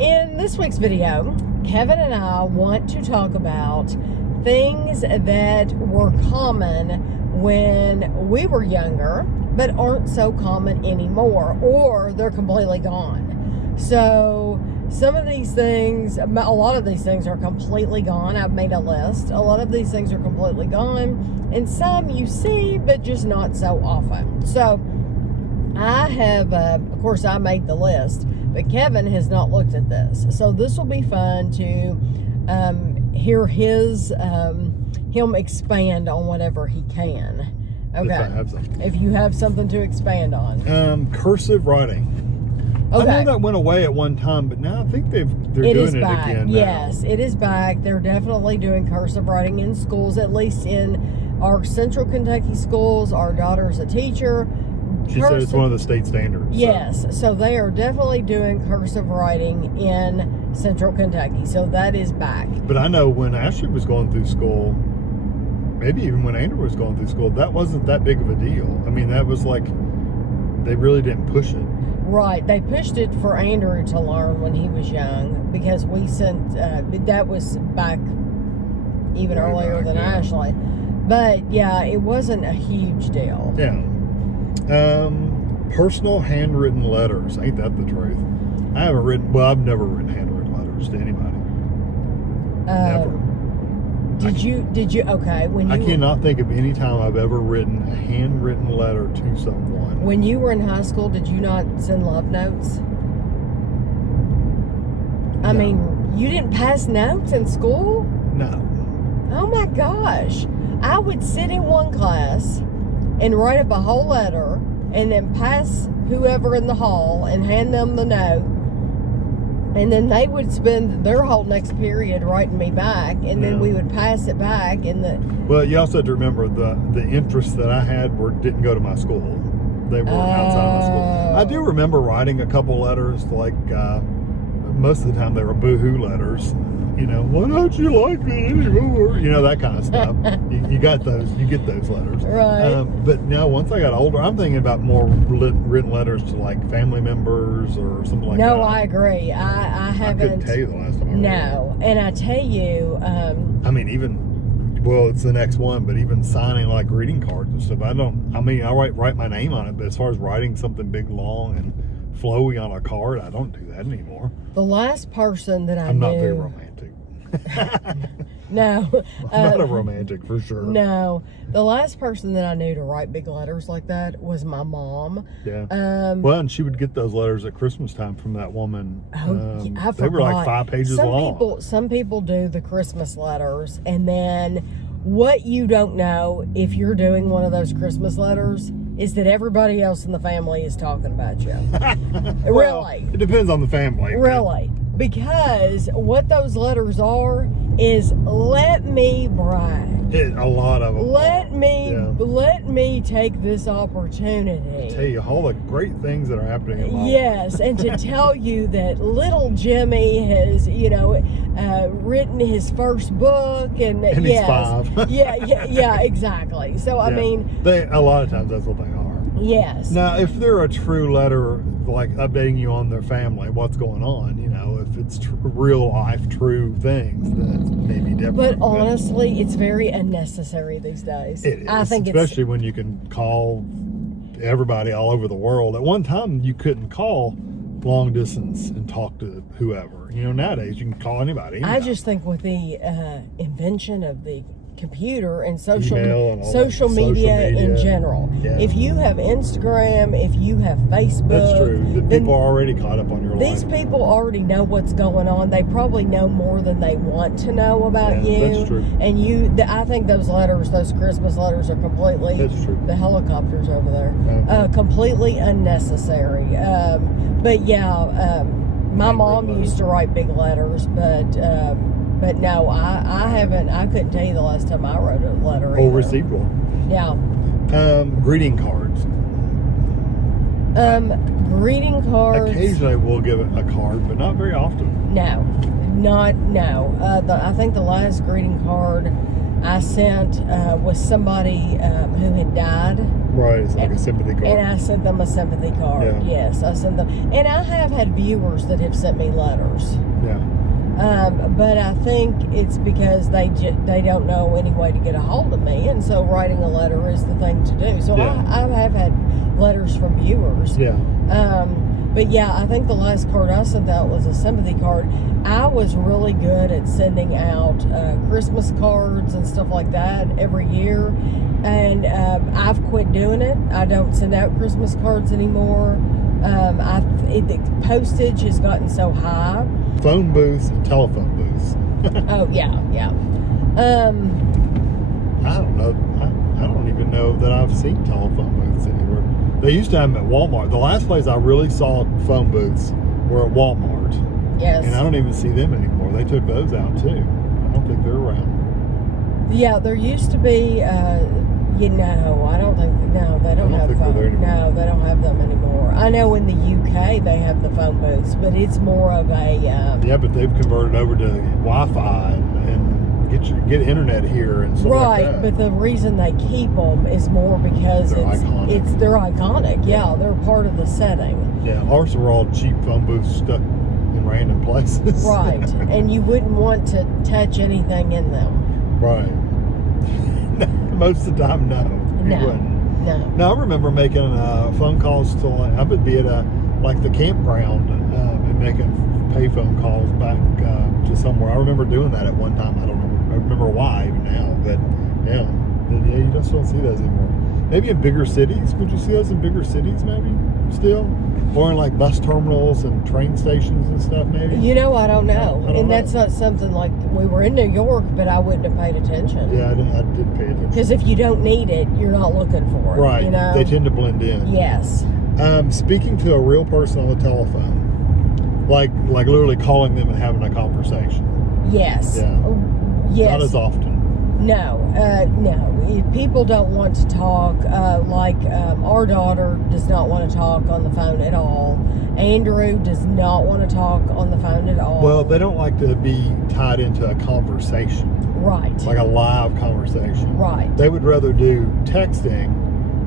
In this week's video, Kevin and I want to talk about things that were common when we were younger, but aren't so common anymore, or they're completely gone. So some of these things, a lot of these things are completely gone. I've made a list. A lot of these things are completely gone, and some you see, but just not so often. So I have, of course, I made the list, but Kevin has not looked at this. So this will be fun to hear him expand on whatever he can. Okay. If I have something. If you have something to expand on. Cursive writing. Okay. I know that went away at one time, but now I think they're doing it back. again now. Yes, it is back. They're definitely doing cursive writing in schools, at least in our Central Kentucky schools. Our daughter's a teacher. She said it's one of the state standards. Yes, so they are definitely doing cursive writing in Central Kentucky. So that is back. But I know when Ashley was going through school, maybe even when Andrew was going through school, that wasn't that big of a deal. I mean, that was like, they really didn't push it. Right. They pushed it for Andrew to learn when he was young, because we sent, that was back even earlier than Ashley. But yeah, it wasn't a huge deal. Yeah. Personal handwritten letters. Ain't that the truth? I've never written handwritten letters to anybody. Never. Did you, okay, I cannot think of any time I've ever written a handwritten letter to someone. When you were in high school, did you not send love notes? I mean, you didn't pass notes in school? No. Oh my gosh. I would sit in one class and write up a whole letter and then pass whoever in the hall and hand them the note. And then they would spend their whole next period writing me back, and then we would pass it back. Well, you also have to remember the interests that I had didn't go to my school. They were outside my school. I do remember writing a couple letters, like most of the time they were boo-hoo letters. You know, why don't you like me anymore? You know, that kind of stuff. you get those letters. Right. But now, once I got older, I'm thinking about more written letters to like family members or something like that. No, I agree. I haven't. I couldn't tell you the last time I No, and I tell you. I mean, it's the next one, but even signing like greeting cards and stuff, I write my name on it, but as far as writing something big, long, and flowy on a card, I don't do that anymore. The last person that I'm not very romantic. No. I'm not a romantic, for sure. No. The last person that I knew to write big letters like that was my mom. Yeah. Well, and she would get those letters at Christmas time from that woman. I forgot. They were like 5 pages long. Some people do the Christmas letters, and then what you don't know if you're doing one of those Christmas letters is that everybody else in the family is talking about you. Well, really. It depends on the family. Really. Because what those letters are is, let me brag. A lot of them. Let me take this opportunity. Tell you all the great things that are happening in my life. Yes, and to tell you that little Jimmy has, written his first book, and he's 5. yeah, exactly. So I mean, a lot of times that's what they are. Yes. Now, if they're a true letter, like updating you on their family, what's going on, if it's real life, true things, that's maybe different. But honestly, it's very unnecessary these days. It is, I think especially when you can call everybody all over the world. At one time, you couldn't call long distance and talk to whoever. Nowadays you can call anybody. I just think with the invention of the computer and social media in general. Yeah. If you have Instagram, if you have Facebook, that's true. The people are already caught up on your life. These people already know what's going on. They probably know more than they want to know about you. That's true. And I think those Christmas letters are completely. That's true. The helicopters over there, completely unnecessary. But yeah, my mom used to write big letters, but no, I haven't. I couldn't tell you the last time I wrote a letter. Or received one. Yeah. Greeting cards. Greeting cards. Occasionally we'll give a card, but not very often. No. I think the last greeting card I sent with somebody who had died. Right, it's like a sympathy card. And I sent them a sympathy card. Yeah. Yes, I sent them. And I have had viewers that have sent me letters. Yeah. But I think it's because they don't know any way to get a hold of me, and so writing a letter is the thing to do. So Yeah. I have had letters from viewers. Yeah. But yeah, I think the last card I sent out was a sympathy card. I was really good at sending out Christmas cards and stuff like that every year, and I've quit doing it. I don't send out Christmas cards anymore. The postage has gotten so high. Phone booths and telephone booths. Oh yeah. I don't know. I don't even know that I've seen telephone booths anywhere. They used to have them at Walmart. The last place I really saw phone booths were at Walmart. Yes. And I don't even see them anymore. They took those out too. I don't think they're around. Yeah, there used to be. I don't think. No, they don't have think they're there phone. anymore. No, they don't have them anymore. I know in the UK they have the phone booths, but it's more of a. Yeah, but they've converted over to Wi-Fi and get internet here and stuff Right, like that. but the reason they keep them is more because They're iconic. they're iconic. Yeah, they're part of the setting. Yeah, ours were all cheap phone booths stuck in random places. Right, and you wouldn't want to touch anything in them. Right. Most of the time, no. You No. wouldn't. No. Now, I remember making phone calls to, I would be at the campground and making payphone calls back to somewhere. I remember doing that at one time. I remember why even now, but yeah, you just don't see those anymore. Maybe in bigger cities. Would you see those in bigger cities maybe still? Or in like bus terminals and train stations and stuff maybe? I don't know. I don't know. That's not something like we were in New York, but I wouldn't have paid attention. Yeah, I did pay attention. Because if you don't need it, you're not looking for it. Right. You know? They tend to blend in. Yes. Speaking to a real person on the telephone, like literally calling them and having a conversation. Yes. Yeah. Yes. Not as often. No. People don't want to talk. Our daughter does not want to talk on the phone at all. Andrew does not want to talk on the phone at all. Well, they don't like to be tied into a conversation. Right. Like a live conversation. Right. They would rather do texting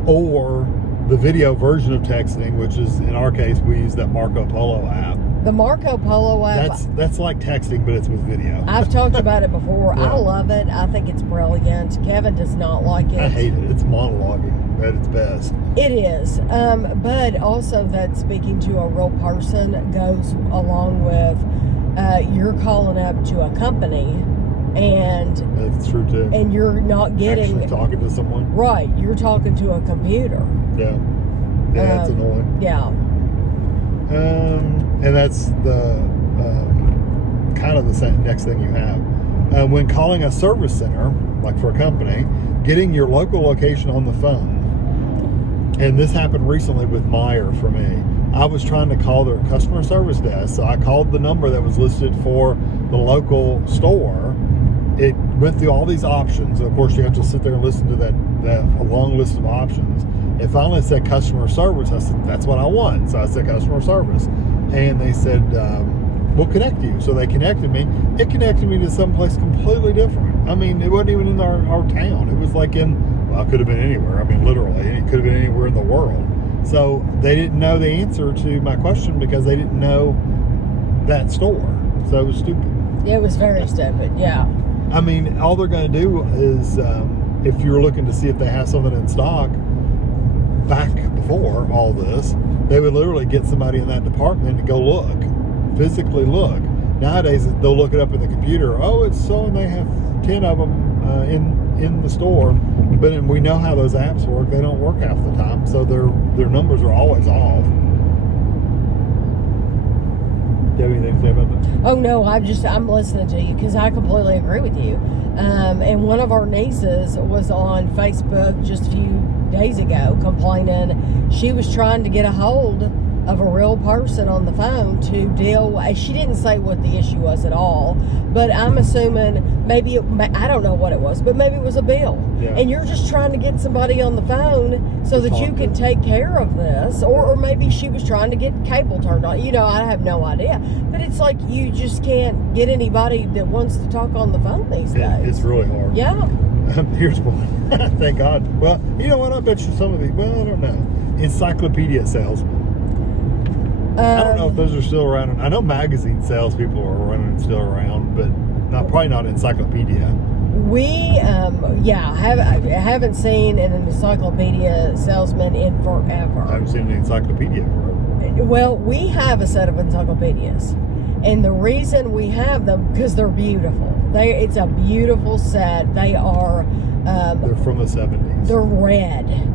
or the video version of texting, which is, in our case, we use that Marco Polo app. The Marco Polo app. That's like texting, but it's with video. I've talked about it before. Yeah. I love it. I think it's brilliant. Kevin does not like it. I hate it. It's monologuing at its best. It is. But also that speaking to a real person goes along with you're calling up to a company and That's true too. and you're not getting Actually talking to someone. right. You're talking to a computer. Yeah. Yeah, that's annoying. Yeah. And that's the kind of the next thing you have. When calling a service center, like for a company, getting your local location on the phone. And this happened recently with Meijer for me. I was trying to call their customer service desk, so I called the number that was listed for the local store. It went through all these options. Of course, you have to sit there and listen to that a long list of options. It finally said customer service. I said, that's what I want. So I said customer service. And they said, we'll connect you. So they connected me. It connected me to someplace completely different. I mean, it wasn't even in our town. It was like it could have been anywhere. I mean, literally. It could have been anywhere in the world. So they didn't know the answer to my question because they didn't know that store. So it was stupid. It was very stupid. Yeah. I mean, all they're going to do is, if you're looking to see if they have something in stock, back before all this, they would literally get somebody in that department to go look, physically look. Nowadays, they'll look it up in the computer. Oh, it's so, and they have 10 of them in the store. But we know how those apps work. They don't work half the time, so their numbers are always off. Do you have anything to say about that? Oh no, I'm listening to you because I completely agree with you. And one of our nieces was on Facebook just a few days ago complaining she was trying to get a hold of a real person on the phone to deal. She didn't say what the issue was at all, but I'm assuming maybe I don't know what it was, but maybe it was a bill. Yeah. And you're just trying to get somebody on the phone so that you can take care of this, or maybe she was trying to get cable turned on. I have no idea. But it's like you just can't get anybody that wants to talk on the phone these days. It's really hard. Yeah. Here's one. Thank God. Well, you know what? I bet you some of these. Well, I don't know. Encyclopedia salesmen. I don't know if those are still around. I know magazine salespeople are running still around, but probably not encyclopedia. We, haven't seen an encyclopedia salesman in forever. I haven't seen an encyclopedia forever. Well, we have a set of encyclopedias, and the reason we have them because they're beautiful. It's a beautiful set. They are. They're from the 70s. They're red.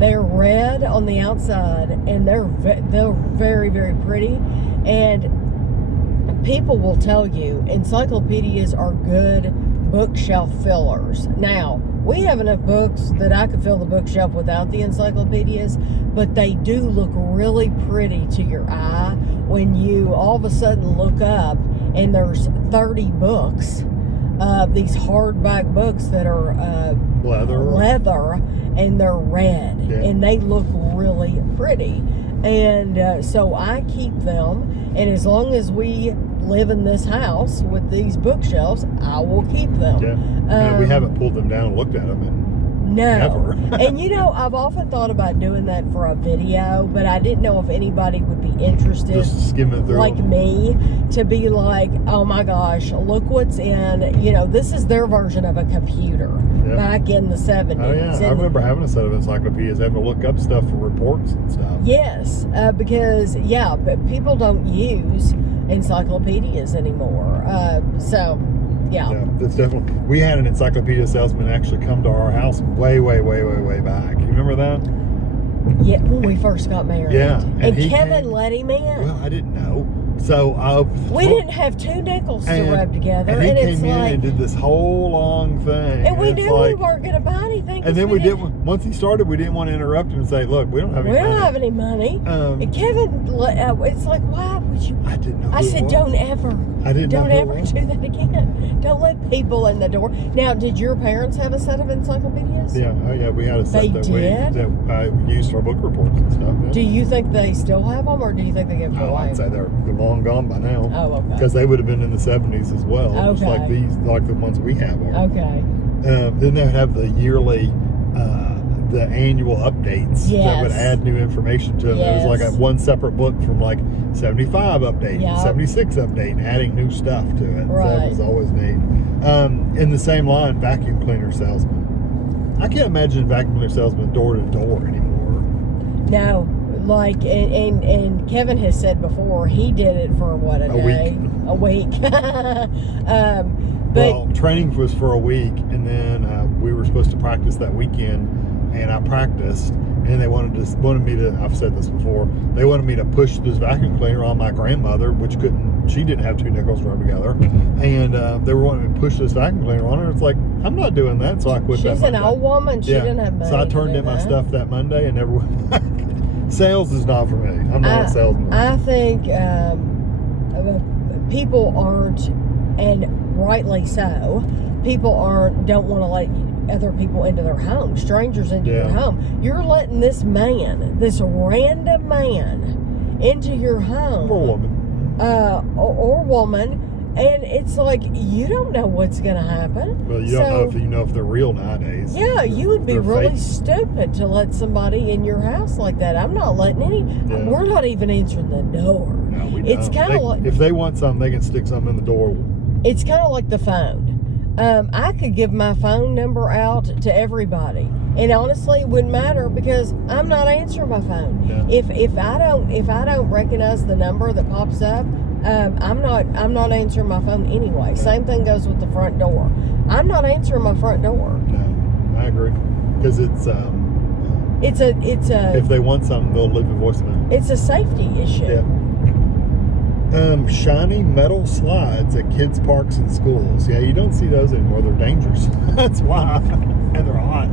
They're red on the outside, and they're very, very pretty. And people will tell you encyclopedias are good bookshelf fillers. Now, we have enough books that I could fill the bookshelf without the encyclopedias, but they do look really pretty to your eye when you all of a sudden look up and there's 30 books, these hardback books that are leather, and they're red, and they look really pretty. And so I keep them, and as long as we live in this house with these bookshelves, I will keep them. Yeah. We haven't pulled them down and looked at them No. Never. And I've often thought about doing that for a video, but I didn't know if anybody would be interested, just skimming through like them. me, to be like, oh my gosh, look what's in, this is their version of a computer back in the 70s. Oh yeah, I remember having a set of encyclopedias, having to look up stuff for reports and stuff. Yes, because, but people don't use encyclopedias anymore. Yeah, that's definitely. We had an encyclopedia salesman actually come to our house way back. You remember that? Yeah, when we first got married. Yeah, and Kevin let him in. Well, I didn't know. So we didn't have two nickels to rub together, and he it's came in like, and did this whole long thing. And we knew we weren't going to buy anything. And then we didn't. Once he started, we didn't want to interrupt him and say, "Look, we don't have any money." We don't have any money. And Kevin, it's like, why would you? I didn't know. I said, don't ever. I didn't know. Don't ever do that again. Don't let people in the door. Now, did your parents have a set of encyclopedias? Yeah, we had a set that I used for book reports and stuff. Yeah. Do you think they still have them, or do you think they gave them away? I'd say they're long gone by now. Oh, okay. Because they would have been in the 70s as well, just Okay. like the ones we have are. Okay. Then they would have the yearly, the annual updates that would add new information to them. Yes. It was like one separate book from like 75 update, 76 update, adding new stuff to it. Right. So it was always neat. In the same line, vacuum cleaner salesman. I can't imagine vacuum cleaner salesman door to door anymore. No. Like, and Kevin has said before, he did it for a day? A week. Well, training was for a week, and then we were supposed to practice that weekend, and I practiced, and they wanted me to, I've said this before, they wanted me to push this vacuum cleaner on my grandmother, which she didn't have two nickels to rub together, and they were wanting me to push this vacuum cleaner on her. It's like, I'm not doing that, so I quit that Monday. She's an old woman, she didn't have money. So I turned in my stuff that Monday and never went back. Sales is not for me. I'm not a salesman. I think people aren't, and rightly so, people don't want to let other people into their home, strangers into your home. You're letting this random man into your home. Or woman. Or woman. And it's like, you don't know what's going to happen. Well, you don't know if they're real nowadays. Yeah, you would be really stupid to let somebody in your house like that. I'm not letting we're not even answering the door. No, we don't. It's kind of like, if they want something, they can stick something in the door. It's kind of like the phone. I could give my phone number out to everybody, and honestly, it wouldn't matter because I'm not answering my phone. Yeah. If I don't recognize the number that pops up, I'm not answering my phone anyway. Yeah. Same thing goes with the front door. I'm not answering my front door. No, I agree, because it's a if they want something, they'll leave a voicemail. It's a safety issue. Yeah. Shiny metal slides at kids' parks and schools. Yeah, you don't see those anymore. They're dangerous. That's why, and they're hot.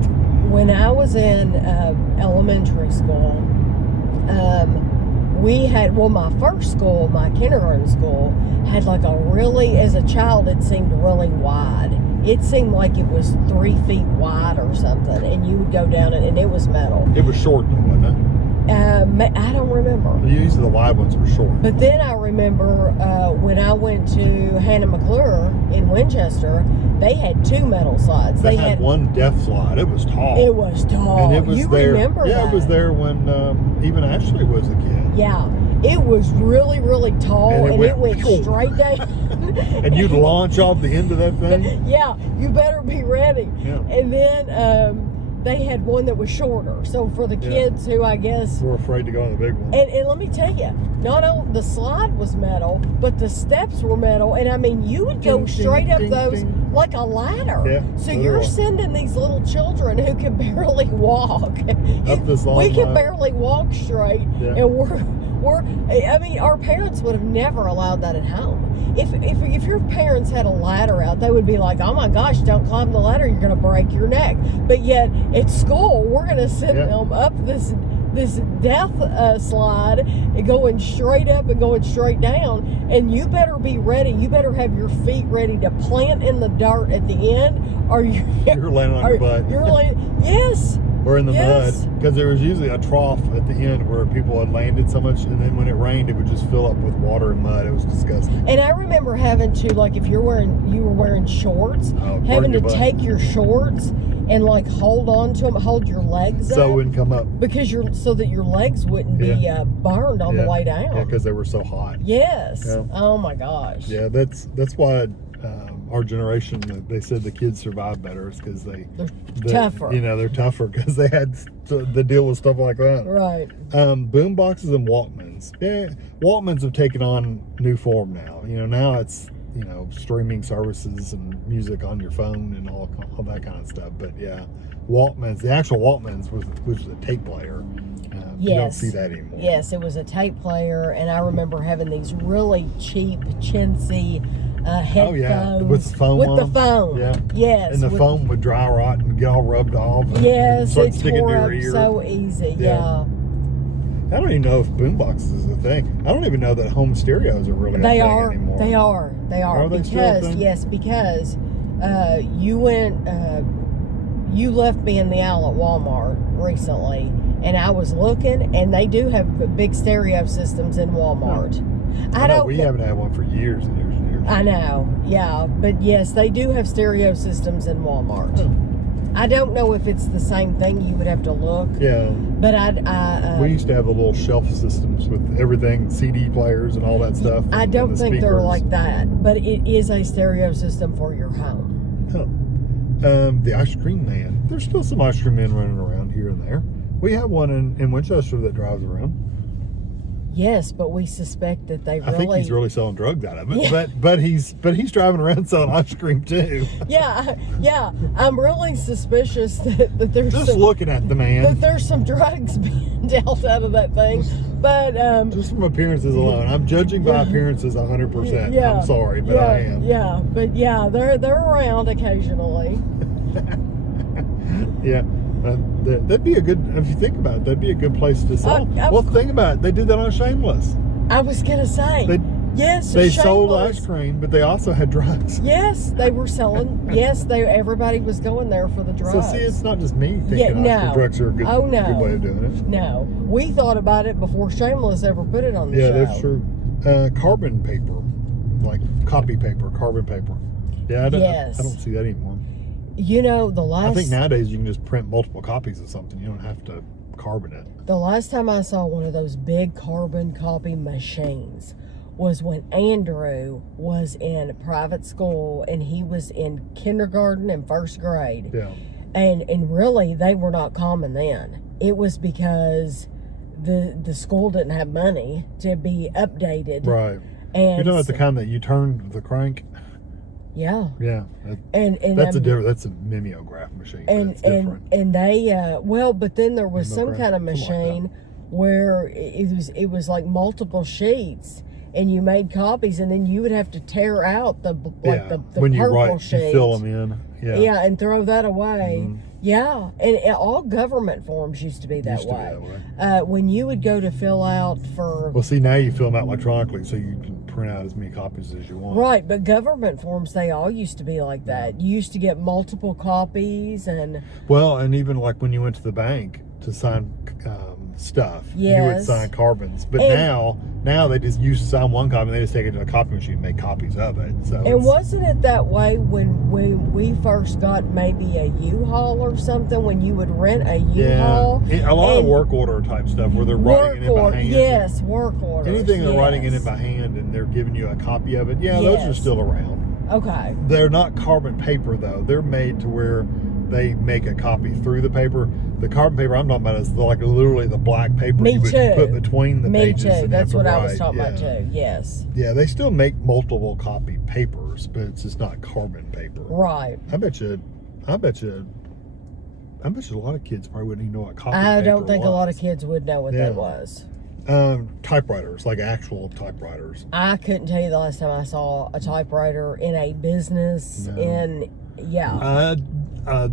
When I was in elementary school, we had, well, my first school, my kindergarten school, had like a really, as a child, it seemed really wide. It seemed like it was 3 feet wide or something, and you would go down it, and it was metal. It was short, though, wasn't it? I don't remember. Usually the wide ones were short. But then I remember when I went to Hannah McClure in Winchester, they had 2 metal slides. They had one deaf slide. It was tall. It was tall. And it was you there. remember that? Yeah, it was there when even Ashley was a kid. Yeah. It was really, really tall, and it went straight down. And you'd launch off the end of that thing? Yeah, you better be ready. Yeah. And then they had one that was shorter. So for the kids who, I guess, were afraid to go on the big one. And let me tell you, not only the slide was metal, but the steps were metal. And I mean, you would go straight up those like a ladder. Yeah, so you're sending these little children who can barely walk. Up this long we can line. barely walk straight. Yeah. And I mean, our parents would have never allowed that at home. If your parents had a ladder out, they would be like, oh my gosh, don't climb the ladder, you're going to break your neck. But yet at school, we're going to send them up this death slide and going straight up and going straight down. And you better be ready. You better have your feet ready to plant in the dirt at the end, or you're landing on your butt. You're yes. Or in the mud, because there was usually a trough at the end where people had landed so much, and then when it rained, it would just fill up with water and mud. It was disgusting. And I remember having to, like, if you were wearing shorts, having to take your shorts and like hold on to them, hold your legs so up, it wouldn't come up, because so that your legs wouldn't be burned on the way down. Yeah, because they were so hot. Yes. Yeah. Oh my gosh. Yeah, that's why. Our generation, they said the kids survive better, is because they're tougher. You know, they're tougher because they had to deal with stuff like that. Right. Boom boxes and Walkmans. Yeah, Walkmans have taken on new form now. You know, now it's streaming services and music on your phone and all that kind of stuff. But yeah, Walkmans. The actual Walkmans was a tape player. You don't see that anymore. Yes, it was a tape player, and I remember having these really cheap, chintzy headphones. Oh yeah, with the foam with on the them. foam. Yeah. Yes. And the foam would dry rot and get all rubbed off. And start it sticking tore to up your ear. so easy. Yeah. I don't even know if boomboxes is a thing. I don't even know that home stereos are really a thing anymore. They are. Are they still a thing? Yes, because you you left me in the aisle at Walmart recently, and I was looking, and they do have big stereo systems in Walmart. We haven't had one for years and years and years. I know, yeah, but yes, they do have stereo systems in Walmart. I don't know if it's the same thing. You would have to look. Yeah. But we used to have the little shelf systems with everything, CD players and all that stuff. I don't think they're speakers. like that, but it is a stereo system for your home. Oh. The ice cream man. There's still some ice cream men running around here and there. We have one in Winchester that drives around. Yes, but we suspect that they really... I think he's really selling drugs out of it. Yeah. But he's driving around selling ice cream too. Yeah. I'm really suspicious that there's just looking at the man. That there's some drugs being dealt out of that thing. But just from appearances alone, I'm judging by appearances 100%. Yeah, I'm sorry, but I am. Yeah, but yeah, they're around occasionally. Yeah. That'd be a good, if you think about it, that'd be a good place to sell. Well, think about it. They did that on Shameless. I was going to say. Yes, they sold ice cream, but they also had drugs. Yes, they were selling. Everybody was going there for the drugs. So see, it's not just me thinking drugs are a good way of doing it. No, we thought about it before Shameless ever put it on the show. Yeah, that's true. Carbon paper, like copy paper, carbon paper. Yeah, I don't see that anymore. I think nowadays you can just print multiple copies of something. You don't have to carbon it. The last time I saw one of those big carbon copy machines was when Andrew was in private school, and he was in kindergarten and first grade. Yeah. And really, they were not common then. It was because the school didn't have money to be updated. Right. And at the kind that you turn the crank. Yeah. Yeah. That's a mimeograph machine. That's different. And they but then there was some kind of machine where it was like multiple sheets, and you made copies, and then you would have to tear out the when purple you sheet. you fill them in. Yeah. Yeah, and throw that away. Yeah, and all government forms used to be that Used to be way. that way. When you would go to fill out for... Well, see, now you fill them out electronically, so you can print out as many copies as you want. Right, but government forms, they all used to be like that. You used to get multiple copies and... Well, and even like when you went to the bank to sign stuff, you would Yes. sign carbons. But And- now they just use sign one copy and they just take it to a copy machine and make copies of it. So And wasn't it that way when we first got maybe a U-Haul or something, when you would rent a U-Haul? A lot of And work order type stuff where they're writing it in by hand. Yes, work orders. Anything they're writing it in yes. by hand and they're giving you a copy of it, those are Yes. still around. Okay. They're not carbon paper though. They're made to where they make a copy through the paper. The carbon paper I'm talking about is like literally the black paper Me you would too. put between the Me pages. too. and That's have to what I was write. talking about Yeah. too. Yes. Yeah, they still make multiple copy papers, but it's just not carbon paper. Right. I bet you a lot of kids probably wouldn't even know what copy I paper don't think a lot of was. kids would know what Yeah. that was. Typewriters, like actual typewriters. I couldn't tell you the last time I saw a typewriter in a business. No.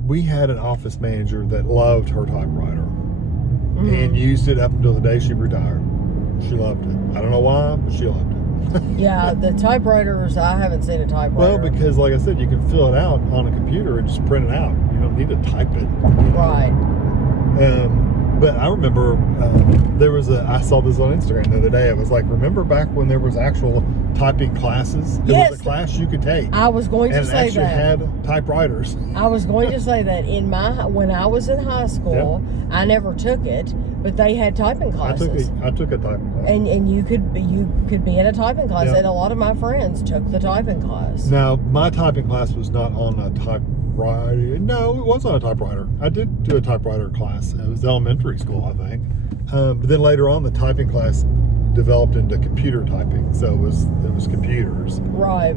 We had an office manager that loved her typewriter and used it up until the day she retired. She loved it. I don't know why, but she loved it. Yeah, the typewriters, I haven't seen a typewriter. Well, because like I said, you can fill it out on a computer and just print it out. You don't need to type it. Right. But I remember I saw this on Instagram the other day. It was like, remember back when there was actual typing classes? It Yes. was a class you could take. I was going to and it say actually that. had typewriters. I was going to say that when I was in high school, I never took it, but they had typing classes. I took a typing class. And you could be in a typing class, Yep. and a lot of my friends took the typing class. Now, my typing class was not on a typewriter. No, it was on a typewriter. I did do a typewriter class. It was elementary school, I think. But then later on, the typing class developed into computer typing, so it was computers. Right.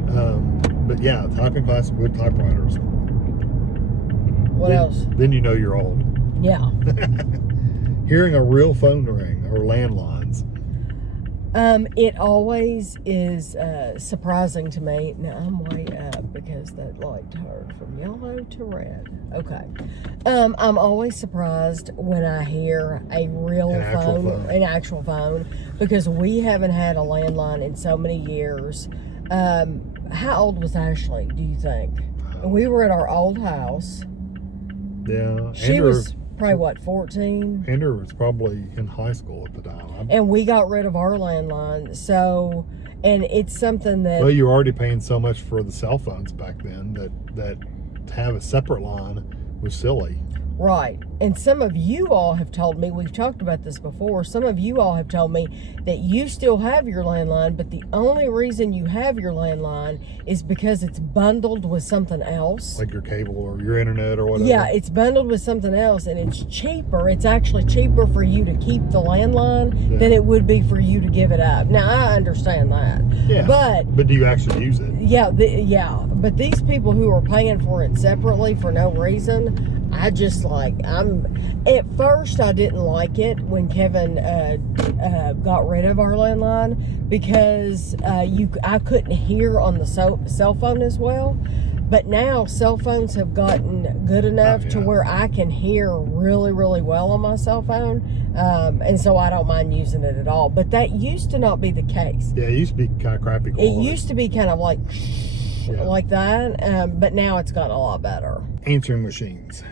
But yeah, typing class with typewriters. What else? Then you know you're old. Yeah. Hearing a real phone ring or landlines. It always is surprising to me. Now I'm way up because that light turned from yellow to red. Okay. I'm always surprised when I hear a real an actual phone, because we haven't had a landline in so many years. How old was Ashley, do you think? We were at our old house. Yeah. She was probably, what, 14? Andrew was probably in high school at the time. And we got rid of our landline. So, and it's something that... Well, you were already paying so much for the cell phones back then that to have a separate line was silly. Right. And some of you all have told me, we've talked about this before, some of you all have told me that you still have your landline, but the only reason you have your landline is because it's bundled with something else. Like your cable or your internet or whatever. Yeah, it's bundled with something else, and it's cheaper. It's actually cheaper for you to keep the landline than it would be for you to give it up. Now, I understand that. Yeah. But do you actually use it? Yeah, but these people who are paying for it separately for no reason, at first I didn't like it when Kevin got rid of our landline, because I couldn't hear on the cell phone as well. But now cell phones have gotten good enough to where I can hear really, really well on my cell phone. And so I don't mind using it at all. But that used to not be the case. Yeah, it used to be kind of crappy quality. It used to be kind of like that. But now it's gotten a lot better. Answering machines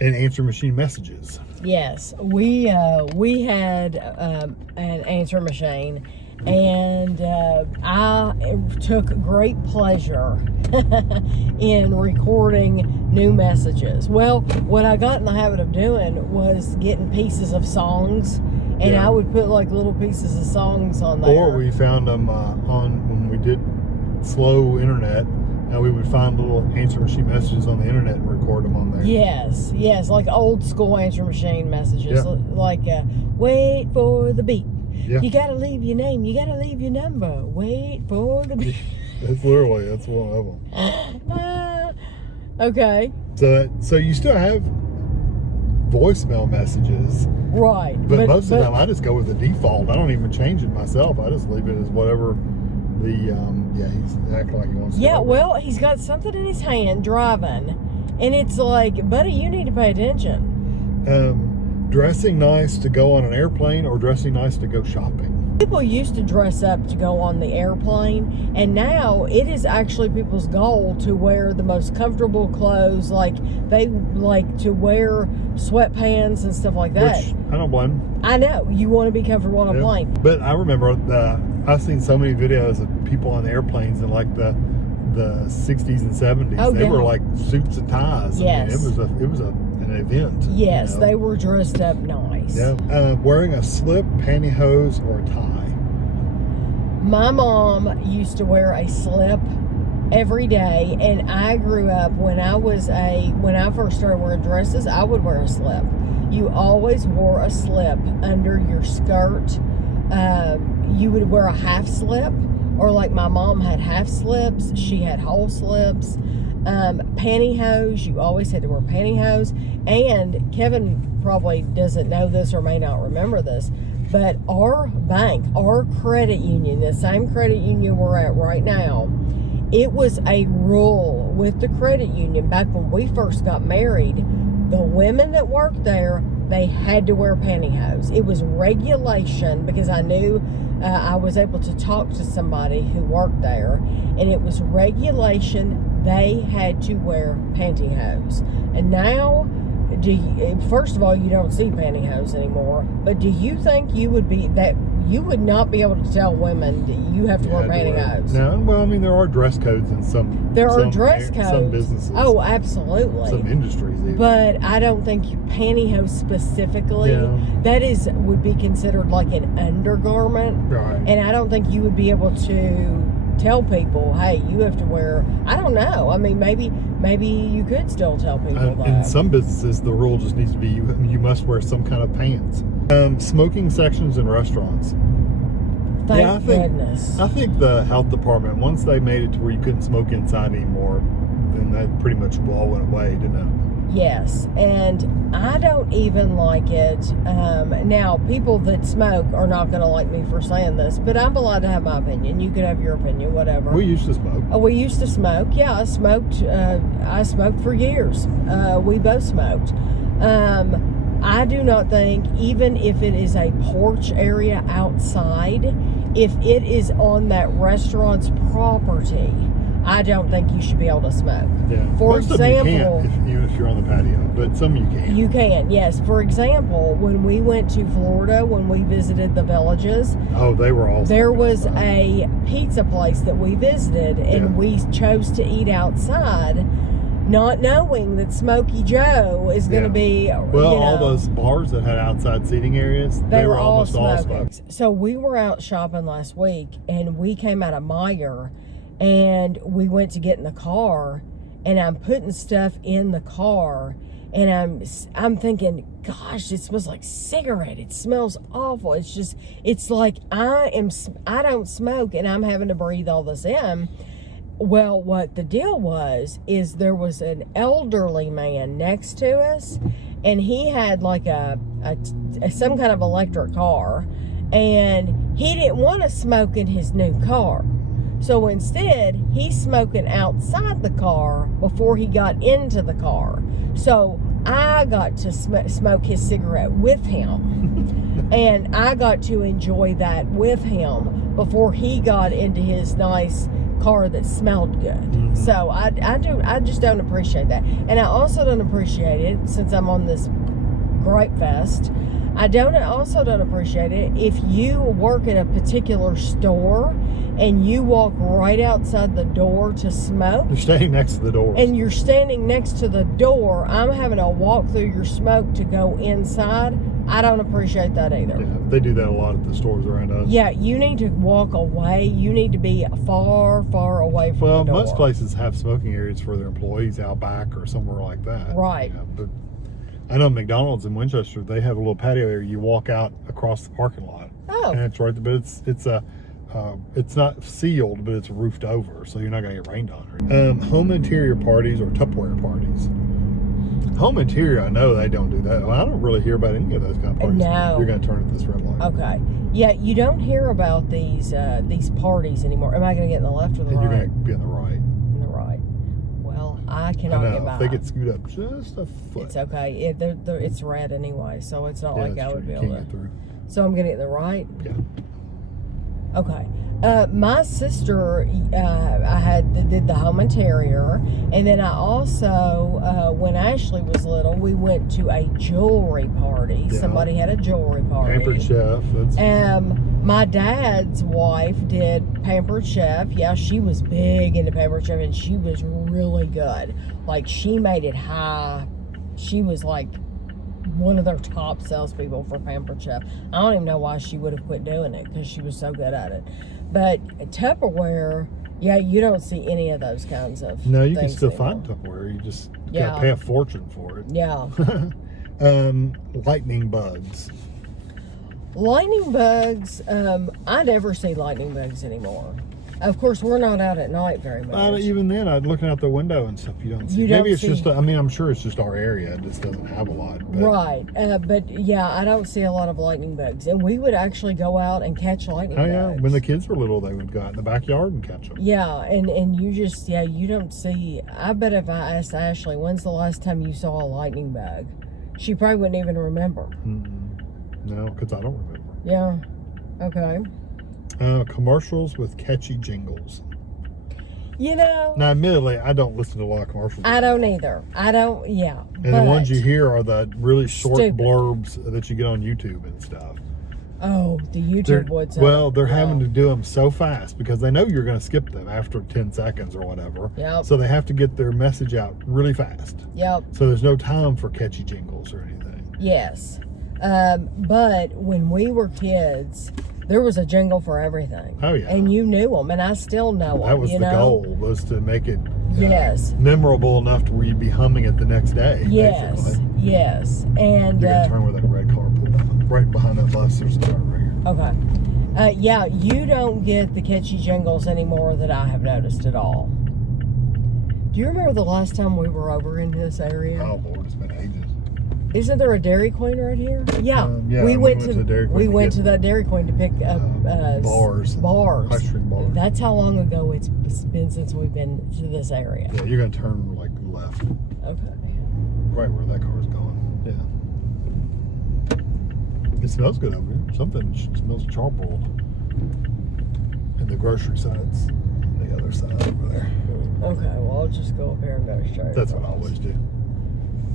and answering machine messages. Yes, we had an answering machine, and I took great pleasure in recording new messages. Well, what I got in the habit of doing was getting pieces of songs, and I would put like little pieces of songs on there. Or we found them when we did slow internet. And we would find little answer machine messages on the internet and record them on there. Yes, like old school answer machine messages, like wait for the beep. Yeah. You gotta leave your name. You gotta leave your number. Wait for the beep. That's one of them. Okay. So you still have voicemail messages, right? But most of the time I just go with the default. I don't even change it myself. I just leave it as whatever. He's acting like he wants to. Yeah, well, he's got something in his hand driving, And it's like, buddy, you need to pay attention. Dressing nice to go on an airplane or dressing nice to go shopping? People used to dress up to go on the airplane, and now it is actually people's goal to wear the most comfortable clothes. Like, they like to wear sweatpants and stuff like that. Which, I don't blame them. I know. You want to be comfortable on a plane. But I remember I've seen so many videos of people on airplanes in like the 60s and 70s. Oh, they yeah. were like suits and ties. Yes. I mean, it was an event. Yes, you know? they were dressed up nice. Yeah. Wearing a slip, pantyhose, or a tie. My mom used to wear a slip every day, and I grew up when I first started wearing dresses, I would wear a slip. You always wore a slip under your skirt. You would wear a half slip, or like my mom had half slips, she had whole slips. Pantyhose, you always had to wear pantyhose. And Kevin probably doesn't know this or may not remember this, but our bank, our credit union, the same credit union we're at right now, it was a rule with the credit union back when we first got married. The women that worked there, they had to wear pantyhose. It was regulation, because I knew I was able to talk to somebody who worked there, and it was regulation. They had to wear pantyhose. And now, first of all, you don't see pantyhose anymore, but do you think you would not be able to tell women that you have to wear pantyhose? No, well, I mean, there are dress codes in some dress codes. Some businesses. Oh, absolutely. Some industries even. But I don't think pantyhose specifically, that would be considered like an undergarment. Right. And I don't think you would be able to tell people, hey, you have to wear, I don't know. I mean, maybe you could still tell people that. In some businesses, the rule just needs to be you must wear some kind of pants. Smoking sections in restaurants. Thank goodness. I think the health department, once they made it to where you couldn't smoke inside anymore, then that pretty much all went away, didn't it? Yes, and I don't even like it. Now, people that smoke are not going to like me for saying this, but I'm allowed to have my opinion. You can have your opinion, whatever. We used to smoke. Oh, we used to smoke. Yeah, I smoked. I smoked for years. We both smoked. I do not think, even if it is a porch area outside, if it is on that restaurant's property, I don't think you should be able to smoke. Yeah. For Most example, of you can't, even if you're on the patio, but some you can. You can, yes. For example, when we went to Florida, when we visited the villages, they were all. There was a pizza place that we visited, and we chose to eat outside, not knowing that Smokey Joe is going to be. All those bars that had outside seating areas, they were almost all smoked. So we were out shopping last week, and we came out of Meijer. And we went to get in the car, and I'm putting stuff in the car, and I'm thinking, gosh, it smells like cigarette. It smells awful. It's like I don't smoke, and I'm having to breathe all this in. Well, what the deal was is there was an elderly man next to us, and he had like some kind of electric car, and he didn't want to smoke in his new car. So instead, he's smoking outside the car before he got into the car. So I got to smoke his cigarette with him. And I got to enjoy that with him before he got into his nice car that smelled good. Mm-hmm. So I just don't appreciate that. And I also don't appreciate it, since I'm on this Gripe Fest, I also don't appreciate it if you work at a particular store and you walk right outside the door to smoke. You're standing next to the door. And you're standing next to the door. I'm having to walk through your smoke to go inside. I don't appreciate that either. Yeah, they do that a lot at the stores around us. Yeah, you need to walk away. You need to be far, far away from the door. Well, most places have smoking areas for their employees out back or somewhere like that. Right. Yeah, but I know McDonald's in Winchester, they have a little patio area. You walk out across the parking lot. Oh. And it's right there, but it's not sealed, but it's roofed over, so you're not going to get rained on. Home interior parties or Tupperware parties. Home interior, I know they don't do that. Well, I don't really hear about any of those kind of parties. No. You're going to turn at this red light. Okay. Yeah, you don't hear about these parties anymore. Am I going to get in the left or the right? You're going to be on the right. In the right. Well, I I cannot know. get by. If they could scoot up just a foot. It's okay. It's red anyway, so it's not like I would be you able can't to. get through. So I'm getting it the right. Yeah. Okay. My sister, I did the home interior, and then I also, when Ashley was little, we went to a jewelry party. Yeah. Somebody had a jewelry party. Pampered Chef. My dad's wife did Pampered Chef. Yeah, she was big into Pampered Chef, and she was really good. Like, she made it high. She was like one of their top salespeople for Pampered Chef. I don't even know why she would have quit doing it, because she was so good at it. But Tupperware, yeah, you don't see any of those kinds of No, you can things still anymore. find Tupperware. You just Yeah. gotta pay a fortune for it. Yeah. Lightning bugs. Lightning bugs, I never see lightning bugs anymore. Of course, we're not out at night very much. Even then, I'm looking out the window and stuff. You don't see. You don't Maybe it's see- just. I mean, I'm sure it's just our area. It just doesn't have a lot. But Right, but yeah, I don't see a lot of lightning bugs, and we would actually go out and catch lightning Oh bugs. yeah, when the kids were little, they would go out in the backyard and catch them. Yeah, and you just, yeah, you don't see. I bet if I asked Ashley, when's the last time you saw a lightning bug, she probably wouldn't even remember. No, because I don't remember. Yeah, okay. Commercials with catchy jingles. You know, Now, admittedly, I don't listen to a lot of commercials. I don't either. I don't, yeah. And the ones you hear are the really short Stupid. blurbs that you get on YouTube and stuff. Oh, the YouTube ones. They're having to do them so fast because they know you're going to skip them after 10 seconds or whatever. Yep. So they have to get their message out really fast. Yep. So there's no time for catchy jingles or anything. Yes. But when we were kids, there was a jingle for everything. Oh, yeah. And you knew them, and I still know them. That was you the know? goal, was to make it Yes. memorable enough to where you'd be humming it the next day. Yes. Basically. Yes. And You're going to turn where that red car pulled up. Right behind that bus, there's a turn right here. okay. Yeah, you don't get the catchy jingles anymore that I have noticed at all. Do you remember the last time we were over in this area? Oh, Lord, it's been ages. Isn't there a Dairy Queen right here? Yeah. Yeah, we went to Dairy Queen we to went get, to that Dairy Queen to pick up bars. Bars. Ice cream bars. That's how long ago it's been since we've been to this area. Yeah, you're going to turn like left. Okay. Right where that car's going. Yeah. It smells good over here. Something smells charcoal. And the grocery side's on the other side over there. Okay, well, I'll just go up here and go straight. That's what I always do.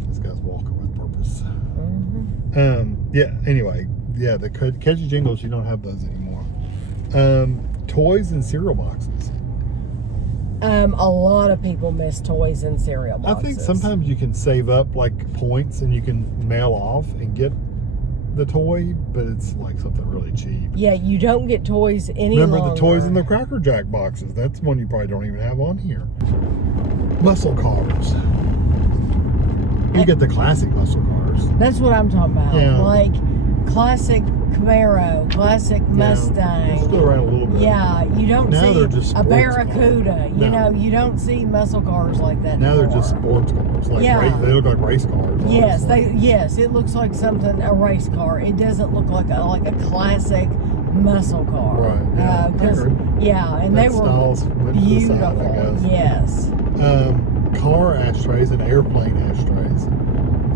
This guy's walking with purpose. Mm-hmm. Yeah, anyway. Yeah, the catchy jingles, you don't have those anymore. Toys and cereal boxes. A lot of people miss toys and cereal boxes. I think sometimes you can save up like points and you can mail off and get the toy, but it's like something really cheap. Yeah, you don't get toys any Remember longer. the toys in the Cracker Jack boxes? That's one you probably don't even have on here. Muscle cars. You get the classic muscle cars. That's what I'm talking about. Yeah. Like classic Camaro, classic Yeah, Mustang. they're still around a little bit. Yeah, you don't Now see they're just a sports Barracuda. cars. You No. know, you don't see muscle cars like that Now they're anymore. just sports cars. Like Yeah. they look like race cars. Yes, honestly. yes, it looks like something, a race car. It doesn't look like a classic muscle car. Right, yeah, I 'Cause- agree. yeah, and That they were styles went to the beautiful. side, I guess. Yes. Car ashtrays and airplane ashtrays.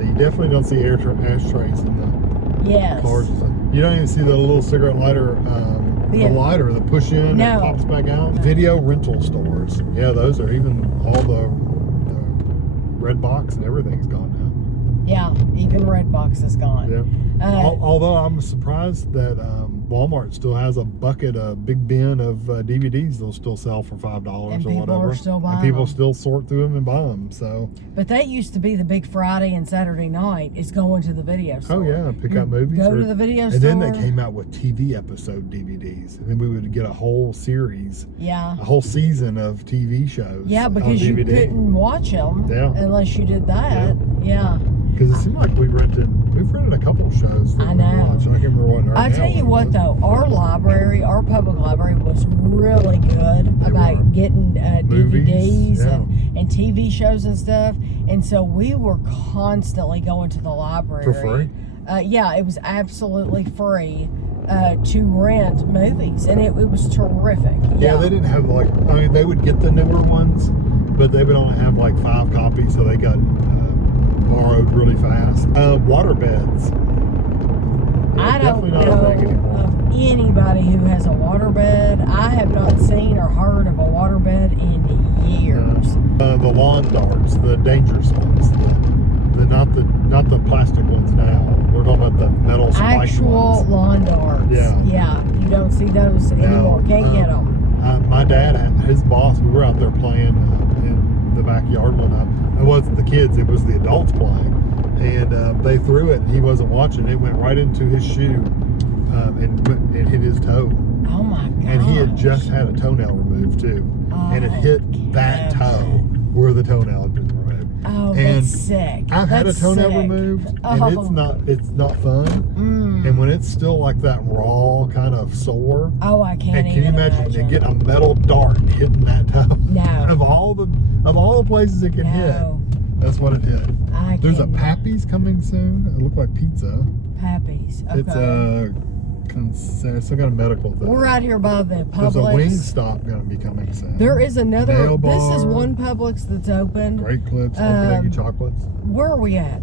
You definitely don't see ashtrays in the Yes. cars. You don't even see the little cigarette lighter, Yeah. the lighter, the push in No. and pops back out. Video rental stores. Yeah, those are even all the red box and everything's gone now. Yeah, even Redbox is gone. Yeah. Although I'm surprised that Walmart still has a big bin of DVDs they'll still sell for $5 And or people whatever. are still buying and people them. still sort through them and buy them. So, But that used to be the big Friday and Saturday night is going to the video store. oh yeah, pick out movies. Go to the video and store. then they came out with TV episode DVDs, and then we would get a whole series, Yeah. a whole season of TV shows. Yeah, on because you DVD. couldn't watch them Yeah. unless you did that. Yeah. Because it seemed like we've rented a couple of shows. that I we know. watched. I can't remember what. I tell you what though, our library, our public library was really good They about were. getting Movies, DVDs yeah. and TV shows and stuff. And so we were constantly going to the library. For free? Yeah, it was absolutely free to rent movies. And it was terrific. Yeah, they didn't have like. I mean, they would get the newer ones, but they would only have like 5 copies, so they got borrowed really fast. Water beds. I don't Definitely not a thing know anymore. of anybody who has a waterbed. I have not seen or heard of a waterbed in years. The lawn darts, the dangerous ones, not the plastic ones now. We're talking about the metal spiked Actual ones. lawn darts. Yeah. You don't see those anymore. Can't get them. My dad, his boss, we were out there playing in the backyard one time. It wasn't the kids, it was the adults playing. And they threw it, and he wasn't watching. It went right into his shoe and hit his toe. Oh my God. And he had just had a toenail removed too. And it hit that toe where the toenail had been removed. Oh, and that's sick. I've had a That's toenail sick. removed, and Oh. it's not fun. And when it's still like that raw kind of sore, Oh, I can't and can you even imagine getting a metal dart hitting that toe? No. of all the places it can hit, that's what it hit. There's a Pappy's coming soon. It looked like pizza. Pappy's. Okay. It's still got a medical thing. We're out here by the Publix. There's a Wingstop going to be coming soon. There is another. Nail This is bar. one Publix that's open. Great Clips, Open Chocolates. Where are we at?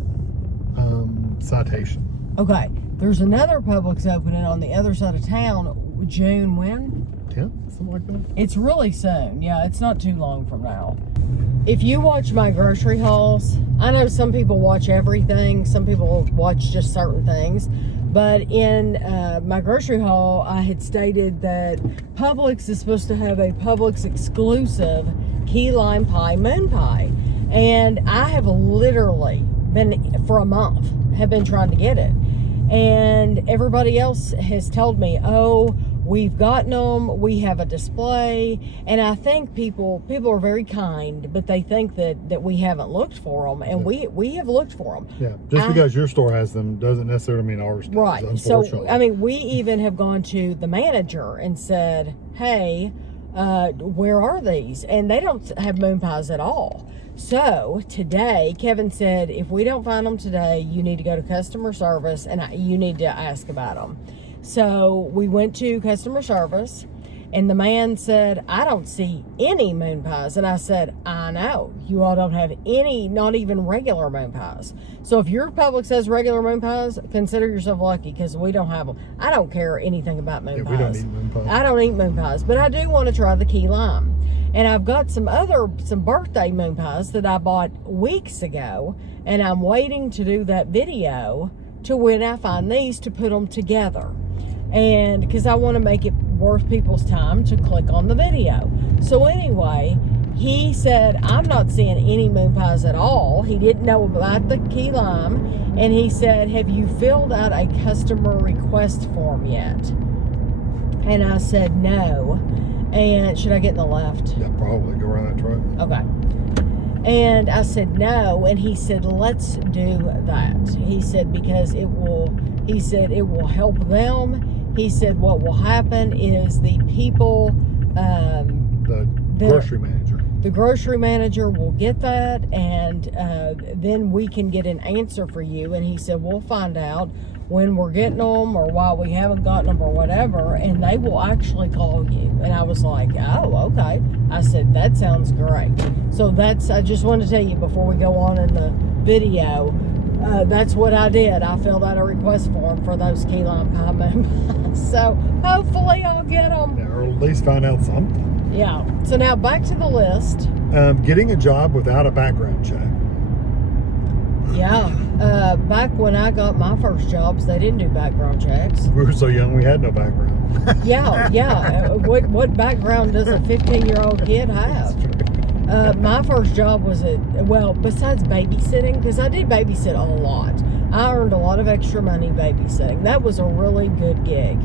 Citation. Okay. There's another Publix opening on the other side of town. June when? 10th, something like that. It's really soon. Yeah, it's not too long from now. If you watch my grocery hauls, I know some people watch everything. Some people watch just certain things. But in my grocery haul, I had stated that Publix is supposed to have a Publix exclusive key lime pie moon pie. And I have literally been, for a month, have been trying to get it. And everybody else has told me, oh, we've gotten them, we have a display. And I think people are very kind, but they think that we haven't looked for them. And we have looked for them. Yeah, just because your store has them doesn't necessarily mean ours does, Right. unfortunately. So, I mean, we even have gone to the manager and said, hey, where are these? And they don't have moon pies at all. So today, Kevin said, if we don't find them today, you need to go to customer service and you need to ask about them. So we went to customer service, and the man said, I don't see any moon pies. And I said, I know. You all don't have any, not even regular moon pies. So if your Publix says regular moon pies, consider yourself lucky, because we don't have them. I don't care anything about moon pies. We don't eat moon pies. I don't eat moon pies, but I do want to try the key lime. And I've got some birthday moon pies that I bought weeks ago, and I'm waiting to do that video to when I find these to put them together. And because I want to make it worth people's time to click on the video. So anyway, he said, I'm not seeing any moon pies at all. He didn't know about the key lime. And he said, have you filled out a customer request form yet? And I said, no. And should I get in the left? Yeah, probably. Go around that truck. Okay. And I said, no. And he said, let's do that. He said, because it will help them. He said, what will happen is the people, The grocery manager. The grocery manager will get that, and then we can get an answer for you. And he said, we'll find out when we're getting them or why we haven't gotten them or whatever, and they will actually call you. And I was like, oh, okay. I said, that sounds great. So I just wanted to tell you before we go on in the video, that's what I did. I filled out a request form for those key lime pie moon pies. So hopefully I'll get them. Yeah, or at least find out something. Yeah. So now back to the list. Getting a job without a background check. Yeah. Back when I got my first jobs, they didn't do background checks. We were so young, we had no background. Yeah. What background does a 15-year-old kid have? My first job was besides babysitting, because I did babysit a lot. I earned a lot of extra money babysitting. That was a really good gig.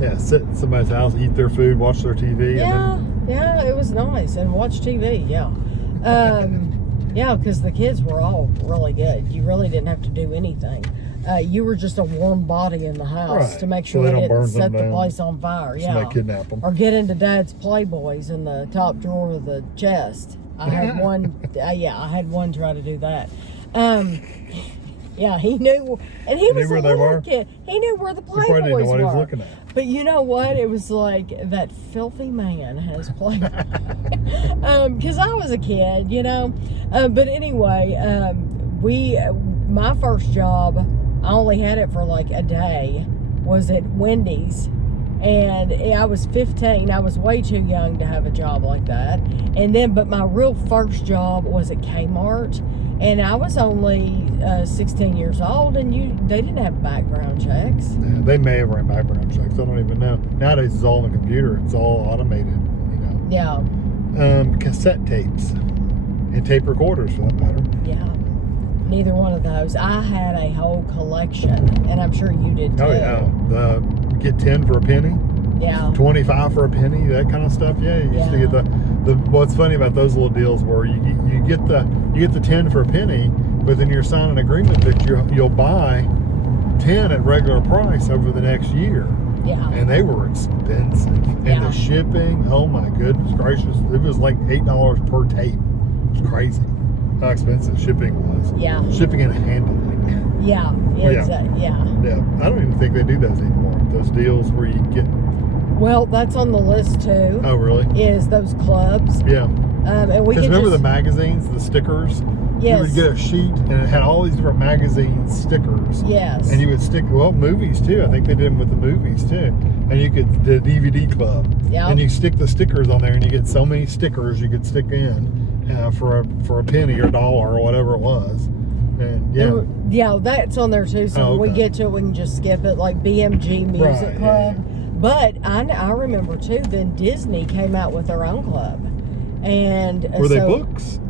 Yeah, sit in somebody's house, eat their food, watch their TV. Yeah, it was nice. And watch TV, yeah. Yeah, because the kids were all really good. You really didn't have to do anything. You were just a warm body in the house to make sure they didn't set the place on fire. Yeah. Somebody kidnap them. Or get into Dad's Playboys in the top drawer of the chest. I had one. I had one try to do that. Yeah, he knew, and he was knew where a they little were? kid. He knew where the He probably didn't know Playboys what he was were. looking at. But you know what? It was like that filthy man has played. Because I was a kid, you know. But anyway, my first job, I only had it for like a day, was at Wendy's. And I was 15. I was way too young to have a job like that. And then, but my real first job was at Kmart. And I was only 16 years old, and they didn't have background checks. Yeah, they may have run background checks. I don't even know. Nowadays, it's all on the computer. It's all automated, you know. Yeah. Cassette tapes and tape recorders, for that matter. Yeah. Neither one of those. I had a whole collection, and I'm sure you did too. Oh, yeah. Get 10 for a penny. Yeah. 25 for a penny, that kind of stuff. Yeah, you used to get the what's funny about those little deals where you get the 10 for a penny, but then you're signing an agreement that you'll buy 10 at regular price over the next year. Yeah. And they were expensive. And Yeah. the shipping, oh my goodness gracious, it was like $8 per tape. It was crazy how expensive shipping was. Yeah. Shipping and handling. Yeah. Yeah. Yeah. I don't even think they do those anymore. Those deals where you get. Well, that's on the list too. Oh, really? Is those clubs. Yeah. And we Because can remember just, the magazines, the stickers? Yes. You would get a sheet and it had all these different magazine stickers. Yes. And you would stick, movies too. I think they did them with the movies too. And you could, the DVD club. Yeah. And you stick the stickers on there and you get so many stickers you could stick in for a penny or $1 or whatever it was. And yeah. Yeah, that's on there too. So when we get to it, we can just skip it, like BMG Music Right, Club. yeah. But I remember too, then Disney came out with their own club. And Were they books?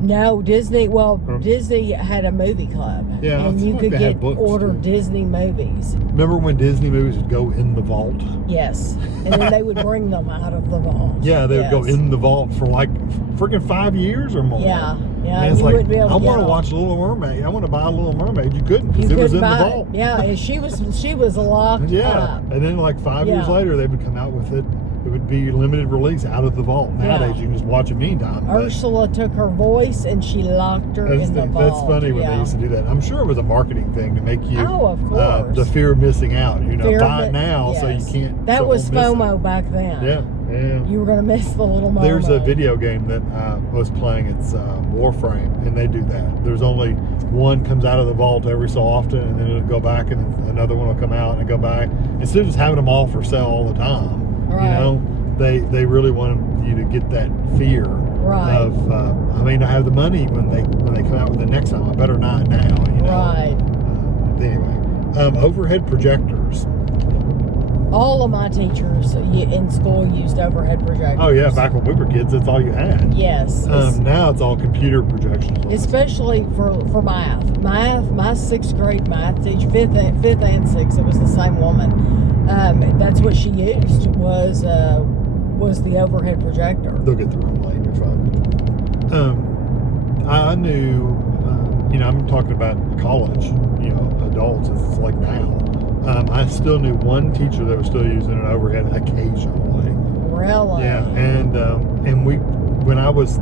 No, Disney. Well, Disney had a movie club. Yeah, and you could get order Disney movies. Remember when Disney movies would go in the vault? Yes, and then they would bring them out of the vault. Yeah, they would go in the vault for like freaking 5 years or more. Yeah. And it's like, wouldn't be able I to want to watch Little Mermaid. I want to buy a Little Mermaid. You couldn't because You it was in couldn't the buy vault. it. Yeah, and she was locked Yeah, up. and then like 5 years Yeah. later, they would come out with it. It would be limited release out of the vault. Nowadays, you can just watch it anytime. but Ursula took her voice and she locked her in the vault. That's funny when they used to do that. I'm sure it was a marketing thing to make you. Oh, of course. The fear of missing out. You know, Fear buy of it now yes. so you can't. That was miss it. FOMO back then. Yeah, yeah. You were going to miss the Little Mermaid. There's a video game that I was playing. It's Warframe, and they do that. There's only one comes out of the vault every so often, and then it'll go back, and another one will come out and go back. Instead of just having them all for sale all the time, Right. you know, they really want you to get that fear of I may not have the money when they come out with the next time. I better not now, you know. Right. Anyway, overhead projectors. All of my teachers in school used overhead projectors. Oh yeah, back when we were kids, that's all you had. Yes. Now it's all computer projections. Especially for math. My 6th grade math teacher, 5th and 6th, it was the same woman. That's what she used was the overhead projector. They'll get the wrong lane. You're fine. I knew, I'm talking about college, adults. It's like now. I still knew one teacher that was still using an overhead occasionally. Really? Yeah, and when I was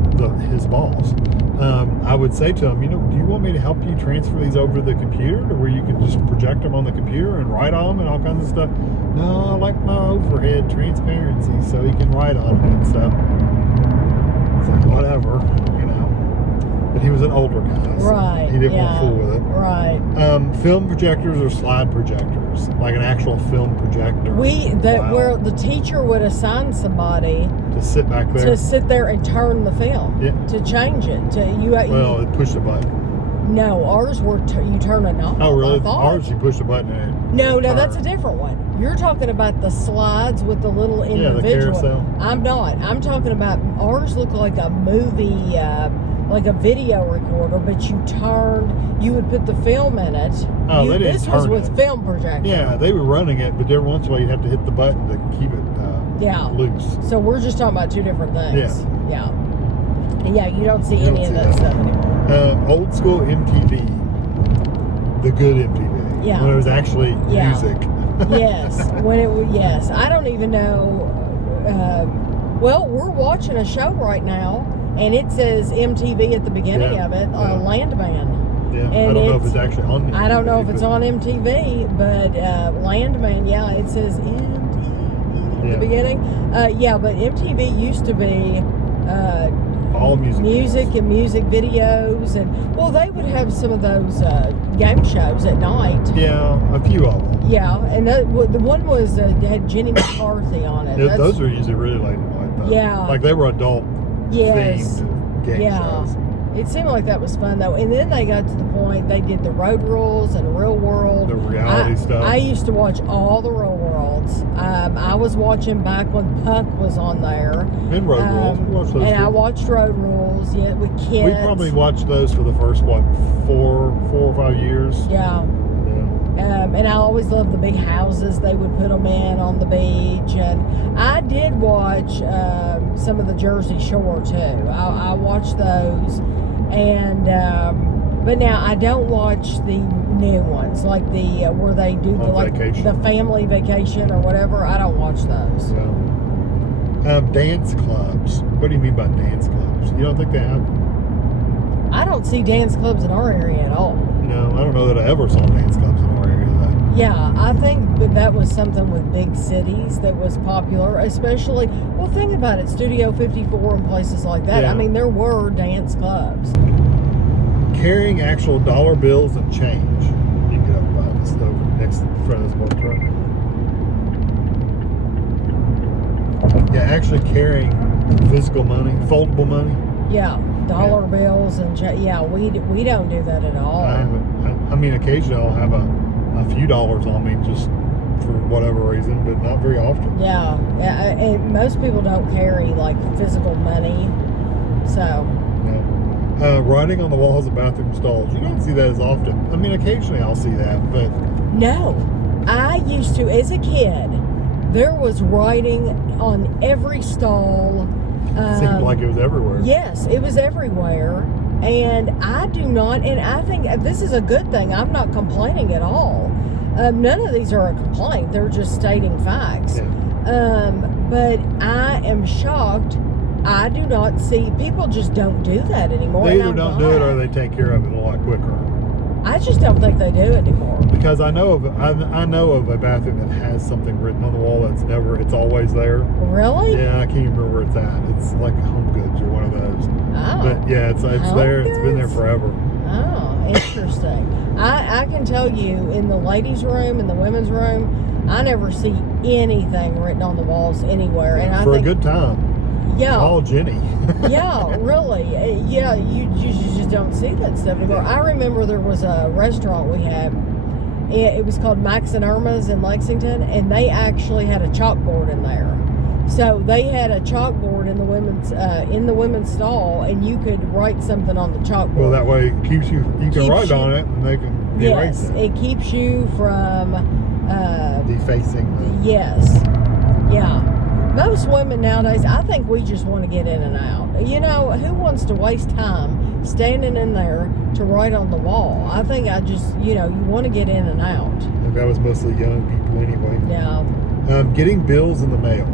his boss, I would say to him, do you want me to help you transfer these over to the computer to where you can just project them on the computer and write on them and all kinds of stuff? No, I like my overhead transparency so he can write on them and stuff. It's like, whatever, But he was an older guy. So right. He didn't want to fool with it. Right. Film projectors or slide projectors, like an actual film projector. Where the teacher would assign somebody to sit back there. To sit there and turn the film. Yeah. To change it. It pushed a button. No, ours were you turn a knob. Oh, really? Ours, you push a button and it No, that's a different one. You're talking about the slides with the little individual. Yeah, the carousel. I'm not. I'm talking about ours look like a movie, like a video recorder, but you would put the film in it. Oh, they didn't This was turn with it. film projector. Yeah, they were running it, but every once in a while you have to hit the button to keep it loose. So we're just talking about two different things. Yeah. Yeah, you don't see any of that stuff anymore. Old school MTV. The good MTV. Yeah. When it was actually music. Yes. Yes. I don't even know. Well, we're watching a show right now, and it says MTV at the beginning of it. Landman. Yeah, And I don't know if it's actually on MTV. I don't know if it's on MTV, but Landman, yeah, it says MTV at the beginning. Yeah, but MTV used to be all music and music videos, and well, they would have some of those game shows at night. Yeah, a few of them. Yeah, and the one was had Jenny McCarthy on it. Those are usually really late at night, though. Yeah. Like they were adult Yes. themed game shows. It seemed like that was fun though, and then they got to the point they did the Road Rules and Real World. The reality stuff. I used to watch all the Real Worlds. I was watching back when Puck was on there. And Road Rules. We watched those and too. I watched Road Rules, yeah, with kids. We probably watched those for the first, what, four or 5 years? Yeah. And I always loved the big houses they would put them in on the beach. And I did watch some of the Jersey Shore too. I watched those. And but now I don't watch the new ones, like the where they do the family vacation or whatever. I don't watch those. Yeah. Dance clubs. What do you mean by dance clubs? You don't think they have? I don't see dance clubs in our area at all. No, I don't know that I ever saw dance clubs in our area. Yeah, I think that was something with big cities that was popular, especially, well, think about it, Studio 54 and places like that. Yeah. I mean, there were dance clubs. Carrying actual dollar bills and change. You can get up behind this over next in front of this boat truck. Yeah, actually carrying physical money, foldable money. Yeah, dollar bills and yeah, we don't do that at all. I mean, occasionally I'll have a few dollars on me just for whatever reason, but not very often. Yeah, and most people don't carry like physical money, so. Yeah. Writing on the walls of bathroom stalls. You don't see that as often. I mean, occasionally I'll see that, but no, I used to as a kid. There was writing on every stall. It seemed like it was everywhere. Yes, it was everywhere. And I do not, and I think this is a good thing. I'm not complaining at all. None of these are a complaint. They're just stating facts. Yeah. But I am shocked. I do not see, people just don't do that anymore. They either don't do it or they take care of it a lot quicker. I just don't think they do it anymore. Because I know of a bathroom that has something written on the wall it's always there. Really? Yeah, I can't even remember where it's at. It's like Home Goods or one of those. Oh. But yeah, it's there. It's been there forever. Oh, interesting. I can tell you in the ladies' room and the women's room, I never see anything written on the walls anywhere. And For a good time. Yeah. Call Jenny. Yeah, really. Yeah, you just don't see that stuff anymore. I remember there was a restaurant we had. It was called Max and Irma's in Lexington, and they actually had a chalkboard in there. So they had a chalkboard in the women's stall, and you could write something on the chalkboard. Well, that way it keeps you can write on it, and they can erase it. It keeps you from defacing. Yes. Yeah. Most women nowadays, I think we just want to get in and out. You know, who wants to waste time standing in there to write on the wall? I think you want to get in and out. And that was mostly young people anyway. Yeah. Getting bills in the mail.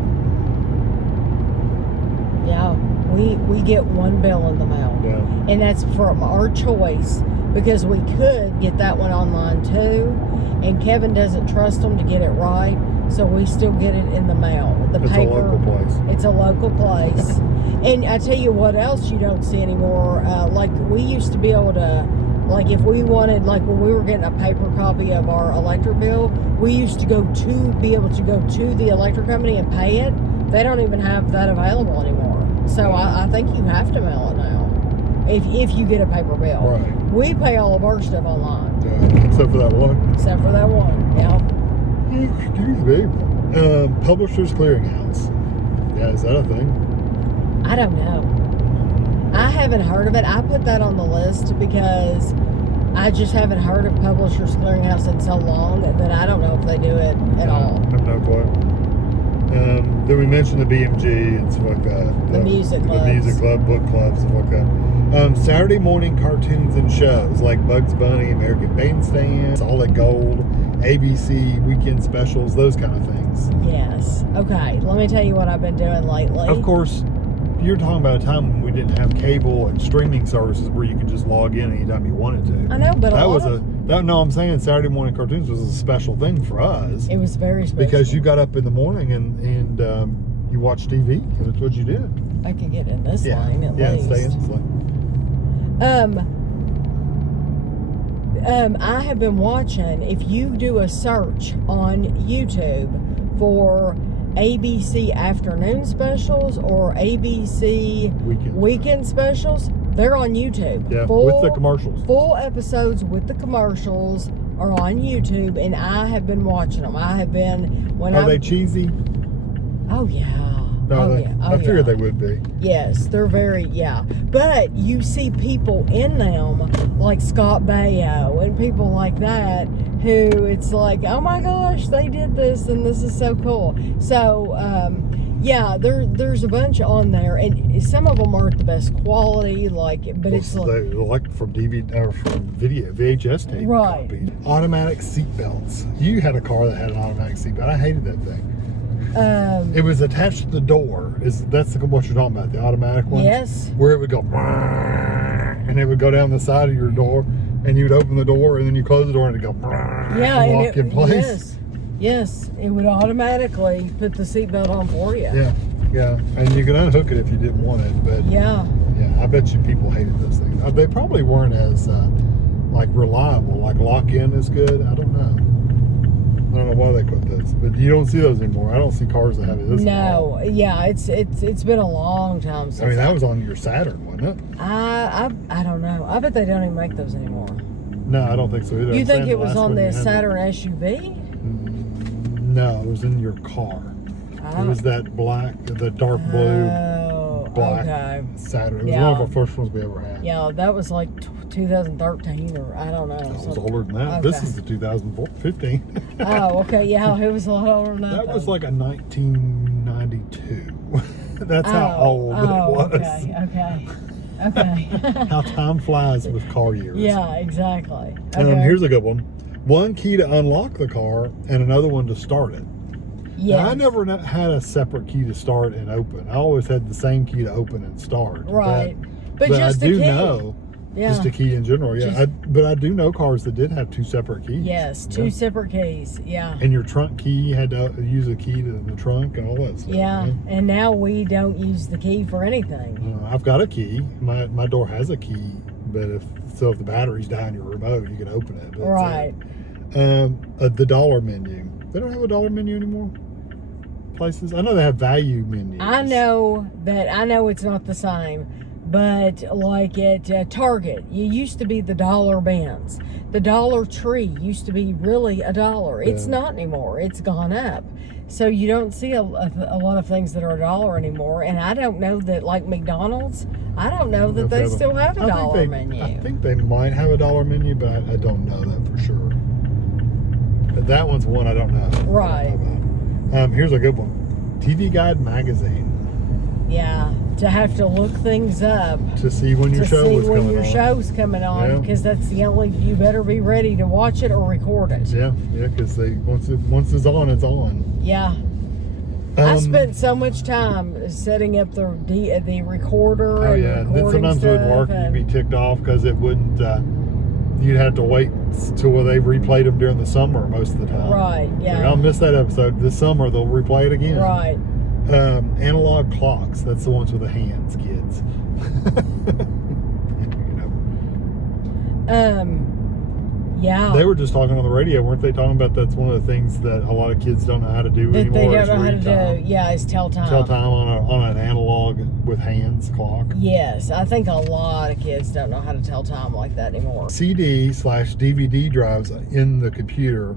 Yeah. We get one bill in the mail. Yeah. And that's from our choice because we could get that one online too. And Kevin doesn't trust them to get it right. So we still get it in the mail. It's a local place. It's a local place. And I tell you what else you don't see anymore. Like we used to be able to, like if we wanted, like when we were getting a paper copy of our electric bill, we used to be able to go to the electric company and pay it. They don't even have that available anymore. So I think you have to mail it now. If you get a paper bill. Right. We pay all of our stuff online. Yeah. Except for that one. Except for that one. Yeah. Excuse me. Publishers Clearinghouse. Yeah, is that a thing? I don't know. I haven't heard of it. I put that on the list because I just haven't heard of Publishers Clearinghouse in so long that I don't know if they do it at all. I have no clue. Then we mentioned the BMG and stuff like that. The music clubs. The music club, book clubs, stuff like that. Saturday morning cartoons and shows like Bugs Bunny, American Bandstand, Solid Gold, ABC weekend specials, those kind of things. Yes. Okay. Let me tell you what I've been doing lately. Of course, you're talking about a time when we we didn't have cable and streaming services where you could just log in anytime you wanted to. I know, but I'm saying Saturday morning cartoons was a special thing for us. It was very special. Because you got up in the morning and you watched TV, and that's what you did. I could get in this line at least. least. Stay in this lane. I have been watching, if you do a search on YouTube for ABC afternoon specials or ABC weekend specials, they're on YouTube. Yeah, with the commercials. Full episodes with the commercials are on YouTube, and I have been watching them. I have been... Are they cheesy? Oh, yeah. I figured they would be. Yes, they're very, But you see people in them, like Scott Baio and people like that, who it's like, oh my gosh, they did this and this is so cool. So, there's a bunch on there, and some of them aren't the best quality, it's like from DVD or from video VHS tape. Right. Copies. Automatic seat belts. You had a car that had an automatic seat belt. I hated that thing. It was attached to the door. That's what you're talking about, the automatic one? Yes. Where it would go, and it would go down the side of your door, and you'd open the door, and then you close the door, and it'd go, and lock in place. Yes, it would automatically put the seatbelt on for you. Yeah, and you could unhook it if you didn't want it, but yeah, I bet you people hated those things. They probably weren't as reliable, like lock-in is good. I don't know. I don't know why they put those, but you don't see those anymore. I don't see cars that have it. No, it's been a long time since. I mean, that was on your Saturn, wasn't it? I don't know. I bet they don't even make those anymore. No, I don't think so either. You think it was on the Saturn SUV? No, it was in your car. It was that the dark blue, black Saturn. It was one of our first ones we ever had. Yeah, that was like 2013 or I don't know. It was older than that. Okay. This is the 2015. Oh, okay. Yeah, it was a lot older than that. That was like a 1992. That's how old it was. Okay. How time flies with car years. Yeah, exactly. Okay. Here's a good one. One key to unlock the car and another one to start it. Yes. Now, I never had a separate key to start and open. I always had the same key to open and start. Right. But just I do a key. know, just a key in general. Yeah. But I do know cars that did have two separate keys. Yes, two separate keys. Yeah. And your trunk key, you had to use a key to the trunk and all that stuff. Yeah. Right? And now we don't use the key for anything. I've got a key. My door has a key, but if the batteries die on your remote, you can open it. Right. The dollar menu. They don't have a dollar menu anymore. Places. I know they have value menus. I know it's not the same, but like at Target, you used to be the dollar bins. The Dollar Tree used to be really $1. It's not anymore. It's gone up. So you don't see a lot of things that are $1 anymore. And I don't know that, like McDonald's, I don't know that they still have a dollar menu. I think they might have a dollar menu, but I don't know that for sure. But that one's one I don't know. Right. Here's a good one. TV Guide magazine. Yeah, to have to look things up to see when your show's coming on, because that's the only. You better be ready to watch it or record it. Yeah, because once it's on, it's on. Yeah. I spent so much time setting up the recorder. Oh yeah, then sometimes it wouldn't work, and you'd be ticked off because it wouldn't. You'd have to wait till they replayed them during the summer most of the time. Right, yeah. Like, I'll miss that episode. This summer, they'll replay it again. Right. Analog clocks. That's the ones with the hands, kids. Yeah. They were just talking on the radio, weren't they? Talking about that's one of the things that a lot of kids don't know how to do anymore. They don't know how to do. Yeah, is tell time. Tell time on an analog with hands clock. Yes, I think a lot of kids don't know how to tell time like that anymore. CD/DVD drives in the computer,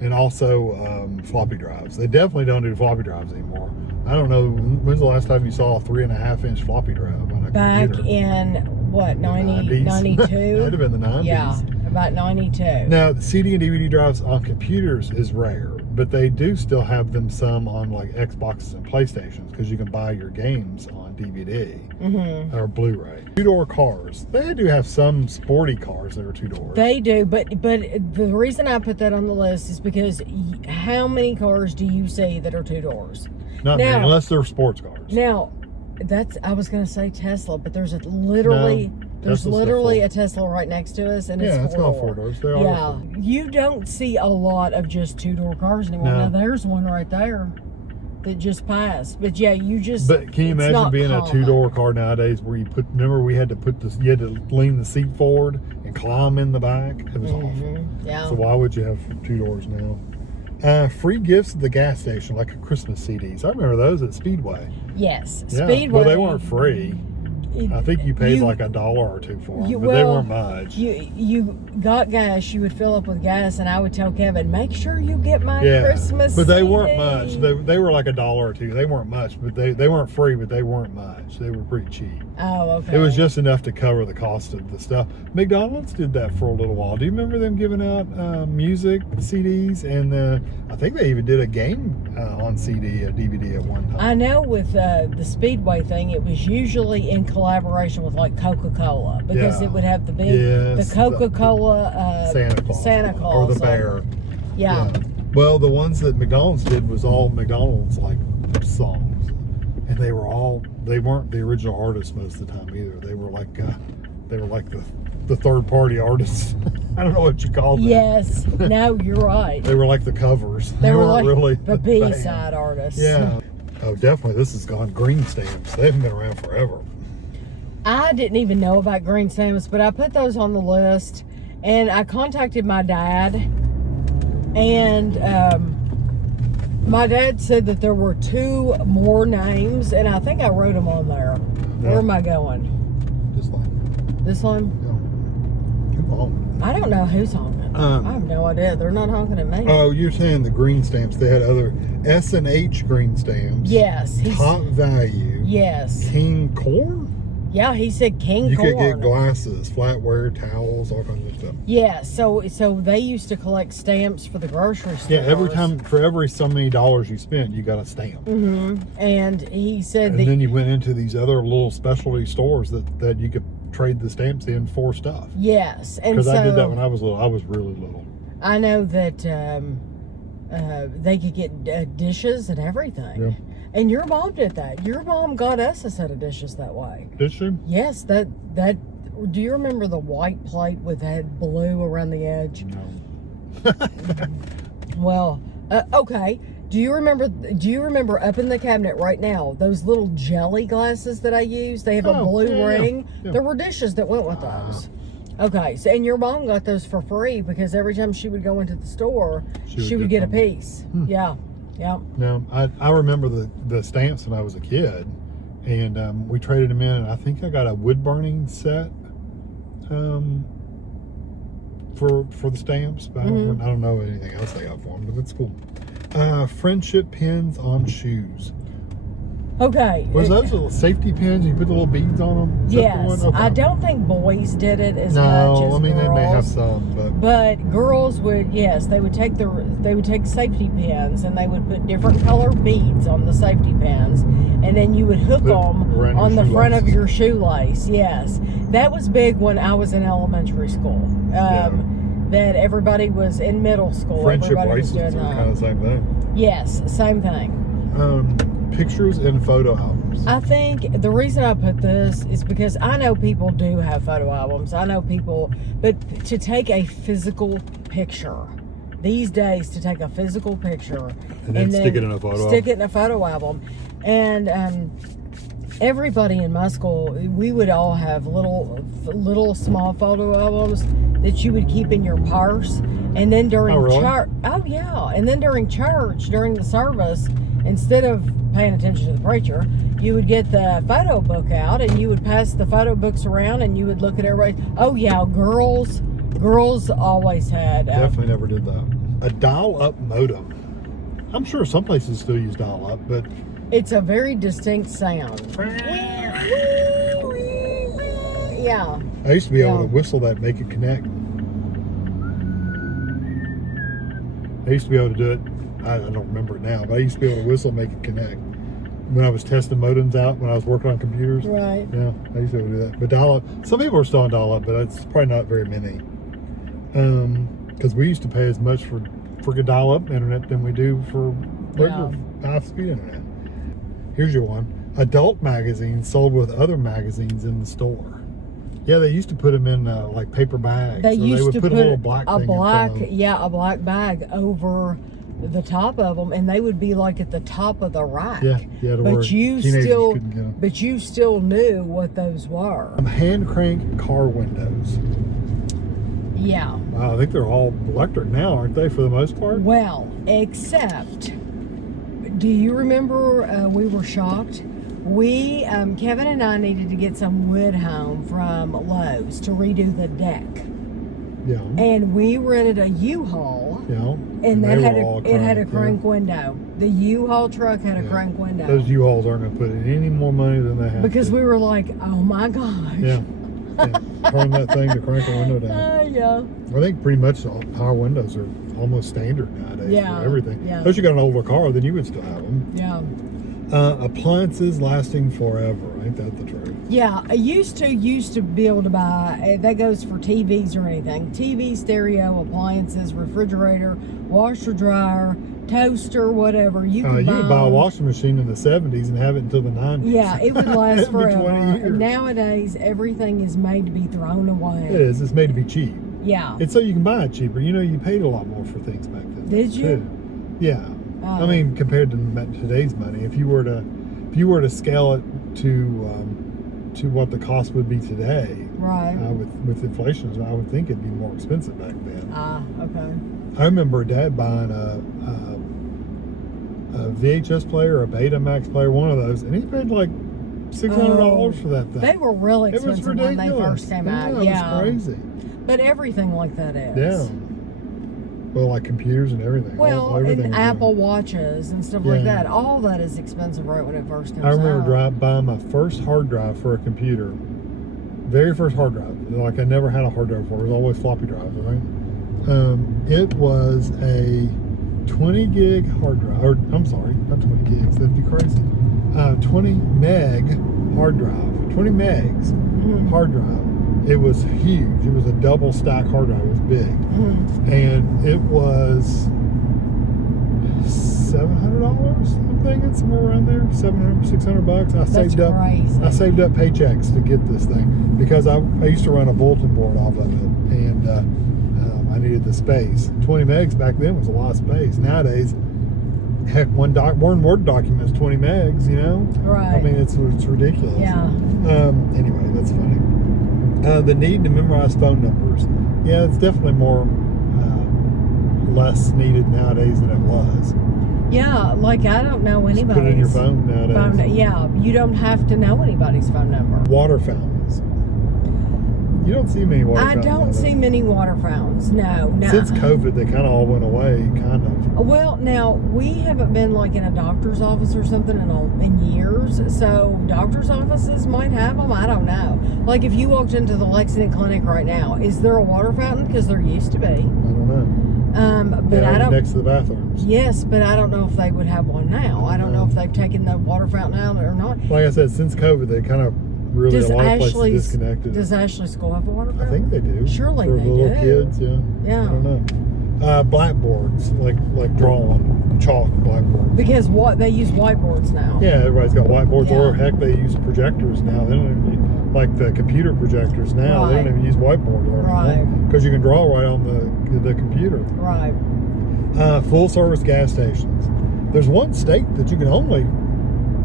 and also floppy drives. They definitely don't do floppy drives anymore. I don't know, when's the last time you saw a 3.5-inch floppy drive on a Back computer? in, what, 92? That'd have been the 90s. Yeah, about 92. Now, CD and DVD drives on computers is rare, but they do still have them some on like Xboxes and PlayStations, because you can buy your games on DVD or Blu-ray. Two-door cars. They do have some sporty cars that are two doors. They do, but the reason I put that on the list is because how many cars do you see that are two doors? Not many, unless they're sports cars. Now, I was going to say Tesla, but there's literally Tesla's a Tesla right next to us, and it's four-door. got 4 doors. They are. You don't see a lot of just 2-door cars anymore. No. Now there's one right there that just passed. But yeah, But can you imagine being a 2-door car nowadays where remember we had to you had to lean the seat forward and climb in the back? It was awful. Yeah. So why would you have 2 doors now? Free gifts at the gas station, like a Christmas CDs. I remember those at Speedway. Yes. Yeah. Speedway. Well, they weren't free. I think you paid like $1 or $2 for them, but they weren't much. You got gas, you would fill up with gas, and I would tell Kevin, make sure you get my Christmas but they CD. weren't much. They were like $1 or $2. They weren't much, but they weren't free, but they weren't much. They were pretty cheap. Oh, okay. It was just enough to cover the cost of the stuff. McDonald's did that for a little while. Do you remember them giving out music CDs? And I think they even did a game on CD, a DVD at one time. I know with the Speedway thing, it was usually in collaboration with like Coca-Cola, because it would have the big the Coca-Cola Santa Claus or the bear. Yeah. Well, the ones that McDonald's did was all McDonald's like songs, and they weren't the original artists most of the time either. They were like the third party artists. I don't know what you call them. Yes. No, you're right. They were like the covers. They were weren't like really the B-side artists. Yeah. Oh, definitely. This has gone green stamps. They haven't been around forever. I didn't even know about green stamps, but I put those on the list, and I contacted my dad, and my dad said that there were 2 more names, and I think I wrote them on there. Where am I going? This line. This one? No. Come on. I don't know who's honking. I have no idea. They're not honking at me. Oh, you're saying the green stamps. They had other S&H green stamps. Yes. Top value. Yes. King Corn? Yeah, he said King You Corn. could get glasses, flatware, towels, all kinds of stuff. Yeah, so they used to collect stamps for the grocery store. Yeah, for every so many dollars you spent, you got a stamp. Mm-hmm. And he said and then you went into these other little specialty stores that you could trade the stamps in for stuff. Yes, and because I did that when I was little. I was really little. I know that they could get dishes and everything. Yeah. And your mom did that. Your mom got us a set of dishes that way. Did she? Yes, that. Do you remember the white plate with had blue around the edge? No. Well, okay. Do you remember up in the cabinet right now, those little jelly glasses that I use? They have a blue ring. Yeah. There were dishes that went with those. Okay, so and your mom got those for free because every time she would go into the store, she would get a piece. Yeah. Yeah. No, I remember the stamps when I was a kid, and we traded them in, and I think I got a wood burning set for the stamps. But I don't know anything else they got for them, but that's cool. Friendship pins on shoes. Okay. Was those little safety pins? You put the little beads on them? Yes. Okay. I don't think boys did it as much as girls. They may have some, but girls would. Yes, they would take safety pins and they would put different color beads on the safety pins, and then you would hook them on the front of your shoelace. Yes, that was big when I was in elementary school. That everybody was in middle school. Friendship everybody bracelets are kind of the same thing. Yes, same thing. Pictures and photo albums. I think the reason I put this is because I know people do have photo albums. I know people, but to take a physical picture these days, to take a physical picture and then stick it in a photo album, and everybody in my school, we would all have little small photo albums that you would keep in your purse, and then during church, and then during church, during the service, instead of paying attention to the preacher, you would get the photo book out and you would pass the photo books around and you would look at everybody. Oh yeah, girls always had. Definitely never did that. A dial-up modem. I'm sure some places still use dial-up, but it's a very distinct sound. Yeah. I used to be able to whistle that and make it connect. I used to be able to do it. I don't remember it now, but I used to be able to whistle and make it connect when I was testing modems out when I was working on computers. Right. Yeah, I used to be able to do that. But dial-up, some people are still on dial-up, but it's probably not very many. Because we used to pay as much for dial-up internet than we do for regular high-speed internet. Here's your one. adult magazines sold with other magazines in the store. Yeah, they used to put them in like paper bags. They used would to put a little black thing in front of them. a black bag over the top of them, and they would be like at the top of the rack. Yeah, to where teenagers couldn't get them. But you still knew what those were. Hand crank car windows. Yeah. Wow, I think they're all electric now, aren't they, for the most part? Well, except, do you remember we were shocked? We, Kevin and I needed to get some wood home from Lowe's to redo the deck. Yeah. And we rented a U-Haul. Yeah. And that had a crank window. The U-Haul truck had a crank window. Those U-Hauls aren't going to put in any more money than they have because to. we were like, oh my gosh. Yeah. Turn that thing to crank a window down. Yeah. I think pretty much all power windows are almost standard nowadays for everything. Yeah. Unless you got an older car, then you would still have them. Yeah. Appliances lasting forever. Ain't that the truth? Yeah, I used to be able to buy, that goes for TVs or anything. TV, stereo, appliances, refrigerator, washer, dryer, toaster, whatever. You could buy a washing machine in the 70s and have it until the 90s. Yeah, it would last forever. 20 years. Nowadays, everything is made to be thrown away. It is. It's made to be cheap. Yeah. It's so you can buy it cheaper. You know, you paid a lot more for things back then. Did you? Too. Yeah. I mean, compared to today's money, if you were to scale it to what the cost would be today, right? With inflation, I would think it'd be more expensive back then. Okay. I remember Dad buying a VHS player, or a Betamax player, one of those, and he paid like $600 for that thing. They were really expensive when they first came out. Yeah, it was crazy. But everything like that is. Yeah. Well, like computers and everything. Well, and Apple Watches and stuff like that. All that is expensive right when it first comes out. I remember buying my first hard drive for a computer. Very first hard drive. Like, I never had a hard drive before. It was always floppy drives, right? It was a 20 gig hard drive. Or, I'm sorry, not 20 gigs. That'd be crazy. 20 meg hard drive. 20 megs hard drive. It was huge. It was a double stack hard drive. It was big. And it was $700, I'm thinking, somewhere around there. $700, $600. I saved up paychecks to get this thing because I used to run a bulletin board off of it, and I needed the space. 20 megs back then was a lot of space. Nowadays, heck, one Word document is 20 megs, you know? Right. I mean, it's ridiculous. Yeah. Anyway, that's funny. The need to memorize phone numbers. Yeah, it's definitely less needed nowadays than it was. Yeah, like I don't know anybody's. Just put it in your phone nowadays. Yeah, you don't have to know anybody's phone number. Water fountains. You don't see many water fountains. I don't see many water fountains. No. Since COVID, they kind of all went away, kind of. Well, now, we haven't been like in a doctor's office or something in years, so doctor's offices might have them. I don't know. Like, if you walked into the Lexington Clinic right now, is there a water fountain? Because there used to be. I don't know. But I don't. Next to the bathrooms. Yes, but I don't know if they would have one now. I don't know if they've taken the water fountain out or not. Like I said, since COVID, they kind of really a lot of places disconnected. Does Ashley School have a water fountain? I think they do. Surely for they little do. kids, yeah. Yeah. I don't know. Blackboards, like drawing, chalk blackboards. Because they use whiteboards now. Yeah, everybody's got whiteboards, or heck, they use projectors now. They don't even, like the computer projectors now. They don't even use whiteboard anymore because you can draw right on the computer. Right. Full service gas stations. There's one state that you can only.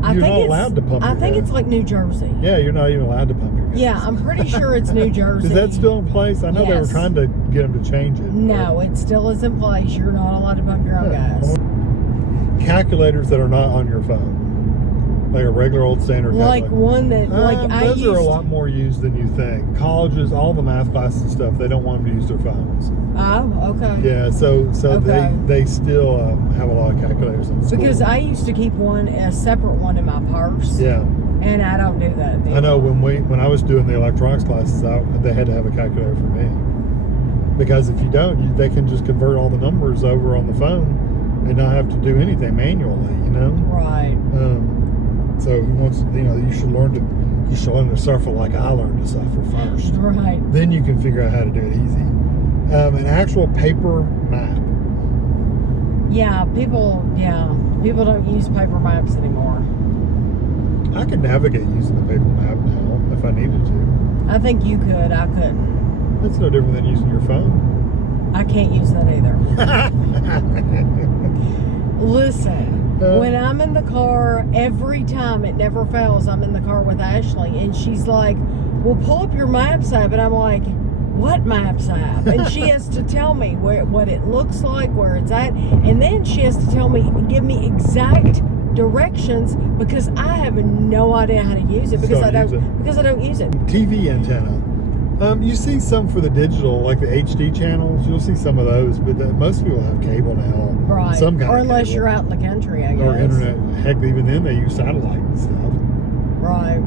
You're not allowed to pump your gas. I think it's like New Jersey. Yeah, you're not even allowed to pump your gas. Yeah, I'm pretty sure it's New Jersey. Is that still in place? I know they were trying to get them to change it. No, it still is in place. You're not allowed to pump your own gas. Calculators that are not on your phone. Like a regular old standard calculator. Like one that, those are a lot more used than you think. Colleges, all the math classes and stuff, they don't want them to use their phones. Oh, okay. Yeah, so they still have a lot of calculators in school. Because I used to keep a separate one in my purse. Yeah. And I don't do that anymore. I know when I was doing the electronics classes, they had to have a calculator for me. Because if you don't, they can just convert all the numbers over on the phone and not have to do anything manually, you know? Right. So once you should learn to suffer like I learned to suffer first. Right. Then you can figure out how to do it easy. An actual paper map. Yeah, people don't use paper maps anymore. I could navigate using the paper map now if I needed to. I think you could. I couldn't. That's no different than using your phone. I can't use that either. Listen, when I'm in the car, every time, it never fails, I'm in the car with Ashley, and she's like, well, pull up your Maps app. And I'm like, what Maps app? And she has to tell me what it looks like, where it's at, and then she has to give me exact directions, because I have no idea how to use it because I don't use it. TV antenna. You see some for the digital, like the HD channels. You'll see some of those, but most people have cable now. Right. Some kind or of unless cable. you're out in the country, I guess. Or internet. Heck, even then they use satellite and stuff. Right.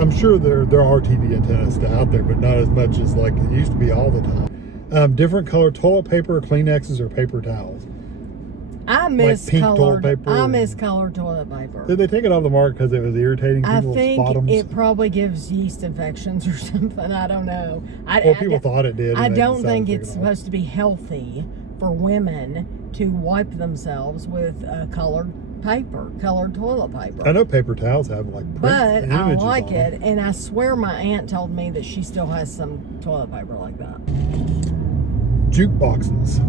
I'm sure there are TV antennas still out there, but not as much as like it used to be all the time. Different color toilet paper, Kleenexes, or paper towels. I miss like pink colored. toilet paper. I miss colored toilet paper. Did they take it off the market because it was irritating I people's think bottoms? it probably gives yeast infections or something. I don't know. People thought it did. I and they don't decided think to take it's it off. supposed to be healthy for women to wipe themselves with colored toilet paper. I know paper towels have like print But I images like on it, them. and I swear my aunt told me that she still has some toilet paper like that. Jukeboxes.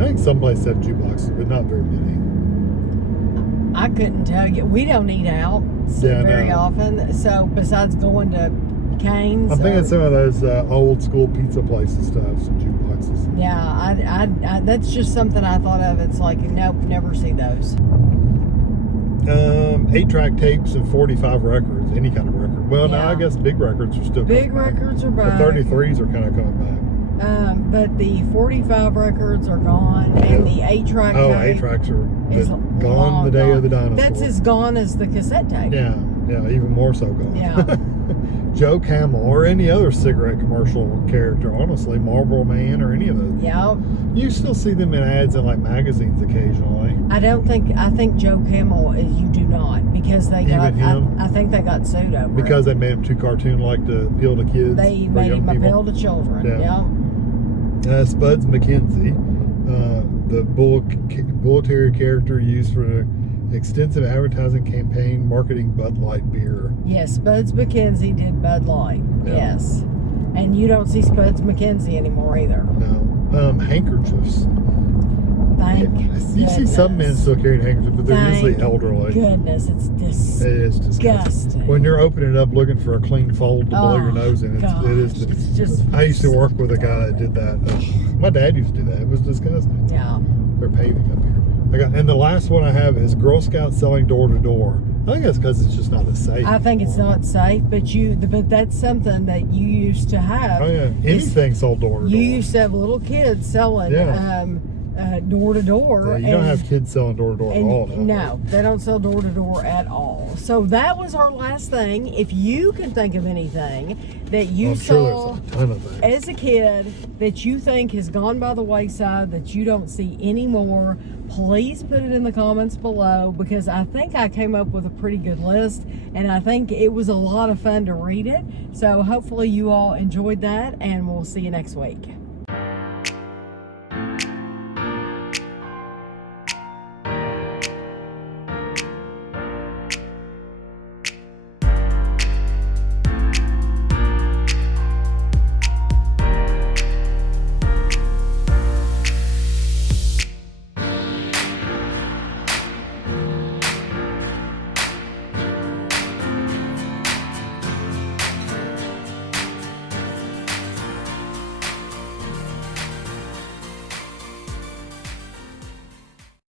I think some places have jukeboxes, but not very many. I couldn't tell you. We don't eat out very often. So besides going to Cane's, I'm thinking some of those old school pizza places stuff, some jukeboxes. yeah, I that's just something I thought of. It's like, nope, never see those. 8-track tapes and 45 records, any kind of record. Well, now Yeah. I guess big records are still Big coming back. records are The back. 33s are kind of coming back. But the 45 records are gone, and the 8-track Oh, tape 8-tracks are is gone long the day gone. of the dinosaur. That's as gone as the cassette tape. Yeah, even more so gone. Yeah. Joe Camel or any other cigarette commercial character, honestly, Marlboro Man or any of those. Yeah. You still see them in ads in like magazines occasionally. I think Joe Camel you do not, because they got, Even him? I think they got sued over Because it. they made him too cartoon-like to appeal to kids. They or made young him people. appeal to children. Yeah. Yeah. Spuds McKenzie, the bull terrier character used for an extensive advertising campaign marketing Bud Light beer. Yes, Spuds McKenzie did Bud Light. Yeah. Yes. And you don't see Spuds McKenzie anymore either. No. Handkerchiefs. Thank You see some men still carrying handkerchiefs, but they're usually elderly. Goodness, it's It is disgusting. When you're opening it up looking for a clean fold to blow your nose in, it's just. I used to work with a guy that did that. Ugh. My dad used to do that. It was disgusting. Yeah. They're paving up here. And the last one I have is Girl Scouts selling door to door. I think that's because it's just not as safe. I think it's not safe, but that's something that you used to have. Oh yeah, anything sold door to door. You used to have little kids selling door to door. Yeah, you don't have kids selling door to door at all. No, they don't sell door to door at all. So that was our last thing. If you can think of anything that you saw there's a ton of things. as a kid that you think has gone by the wayside, that you don't see anymore, please put it in the comments below, because I think I came up with a pretty good list, and I think it was a lot of fun to read it. So hopefully you all enjoyed that, and we'll see you next week.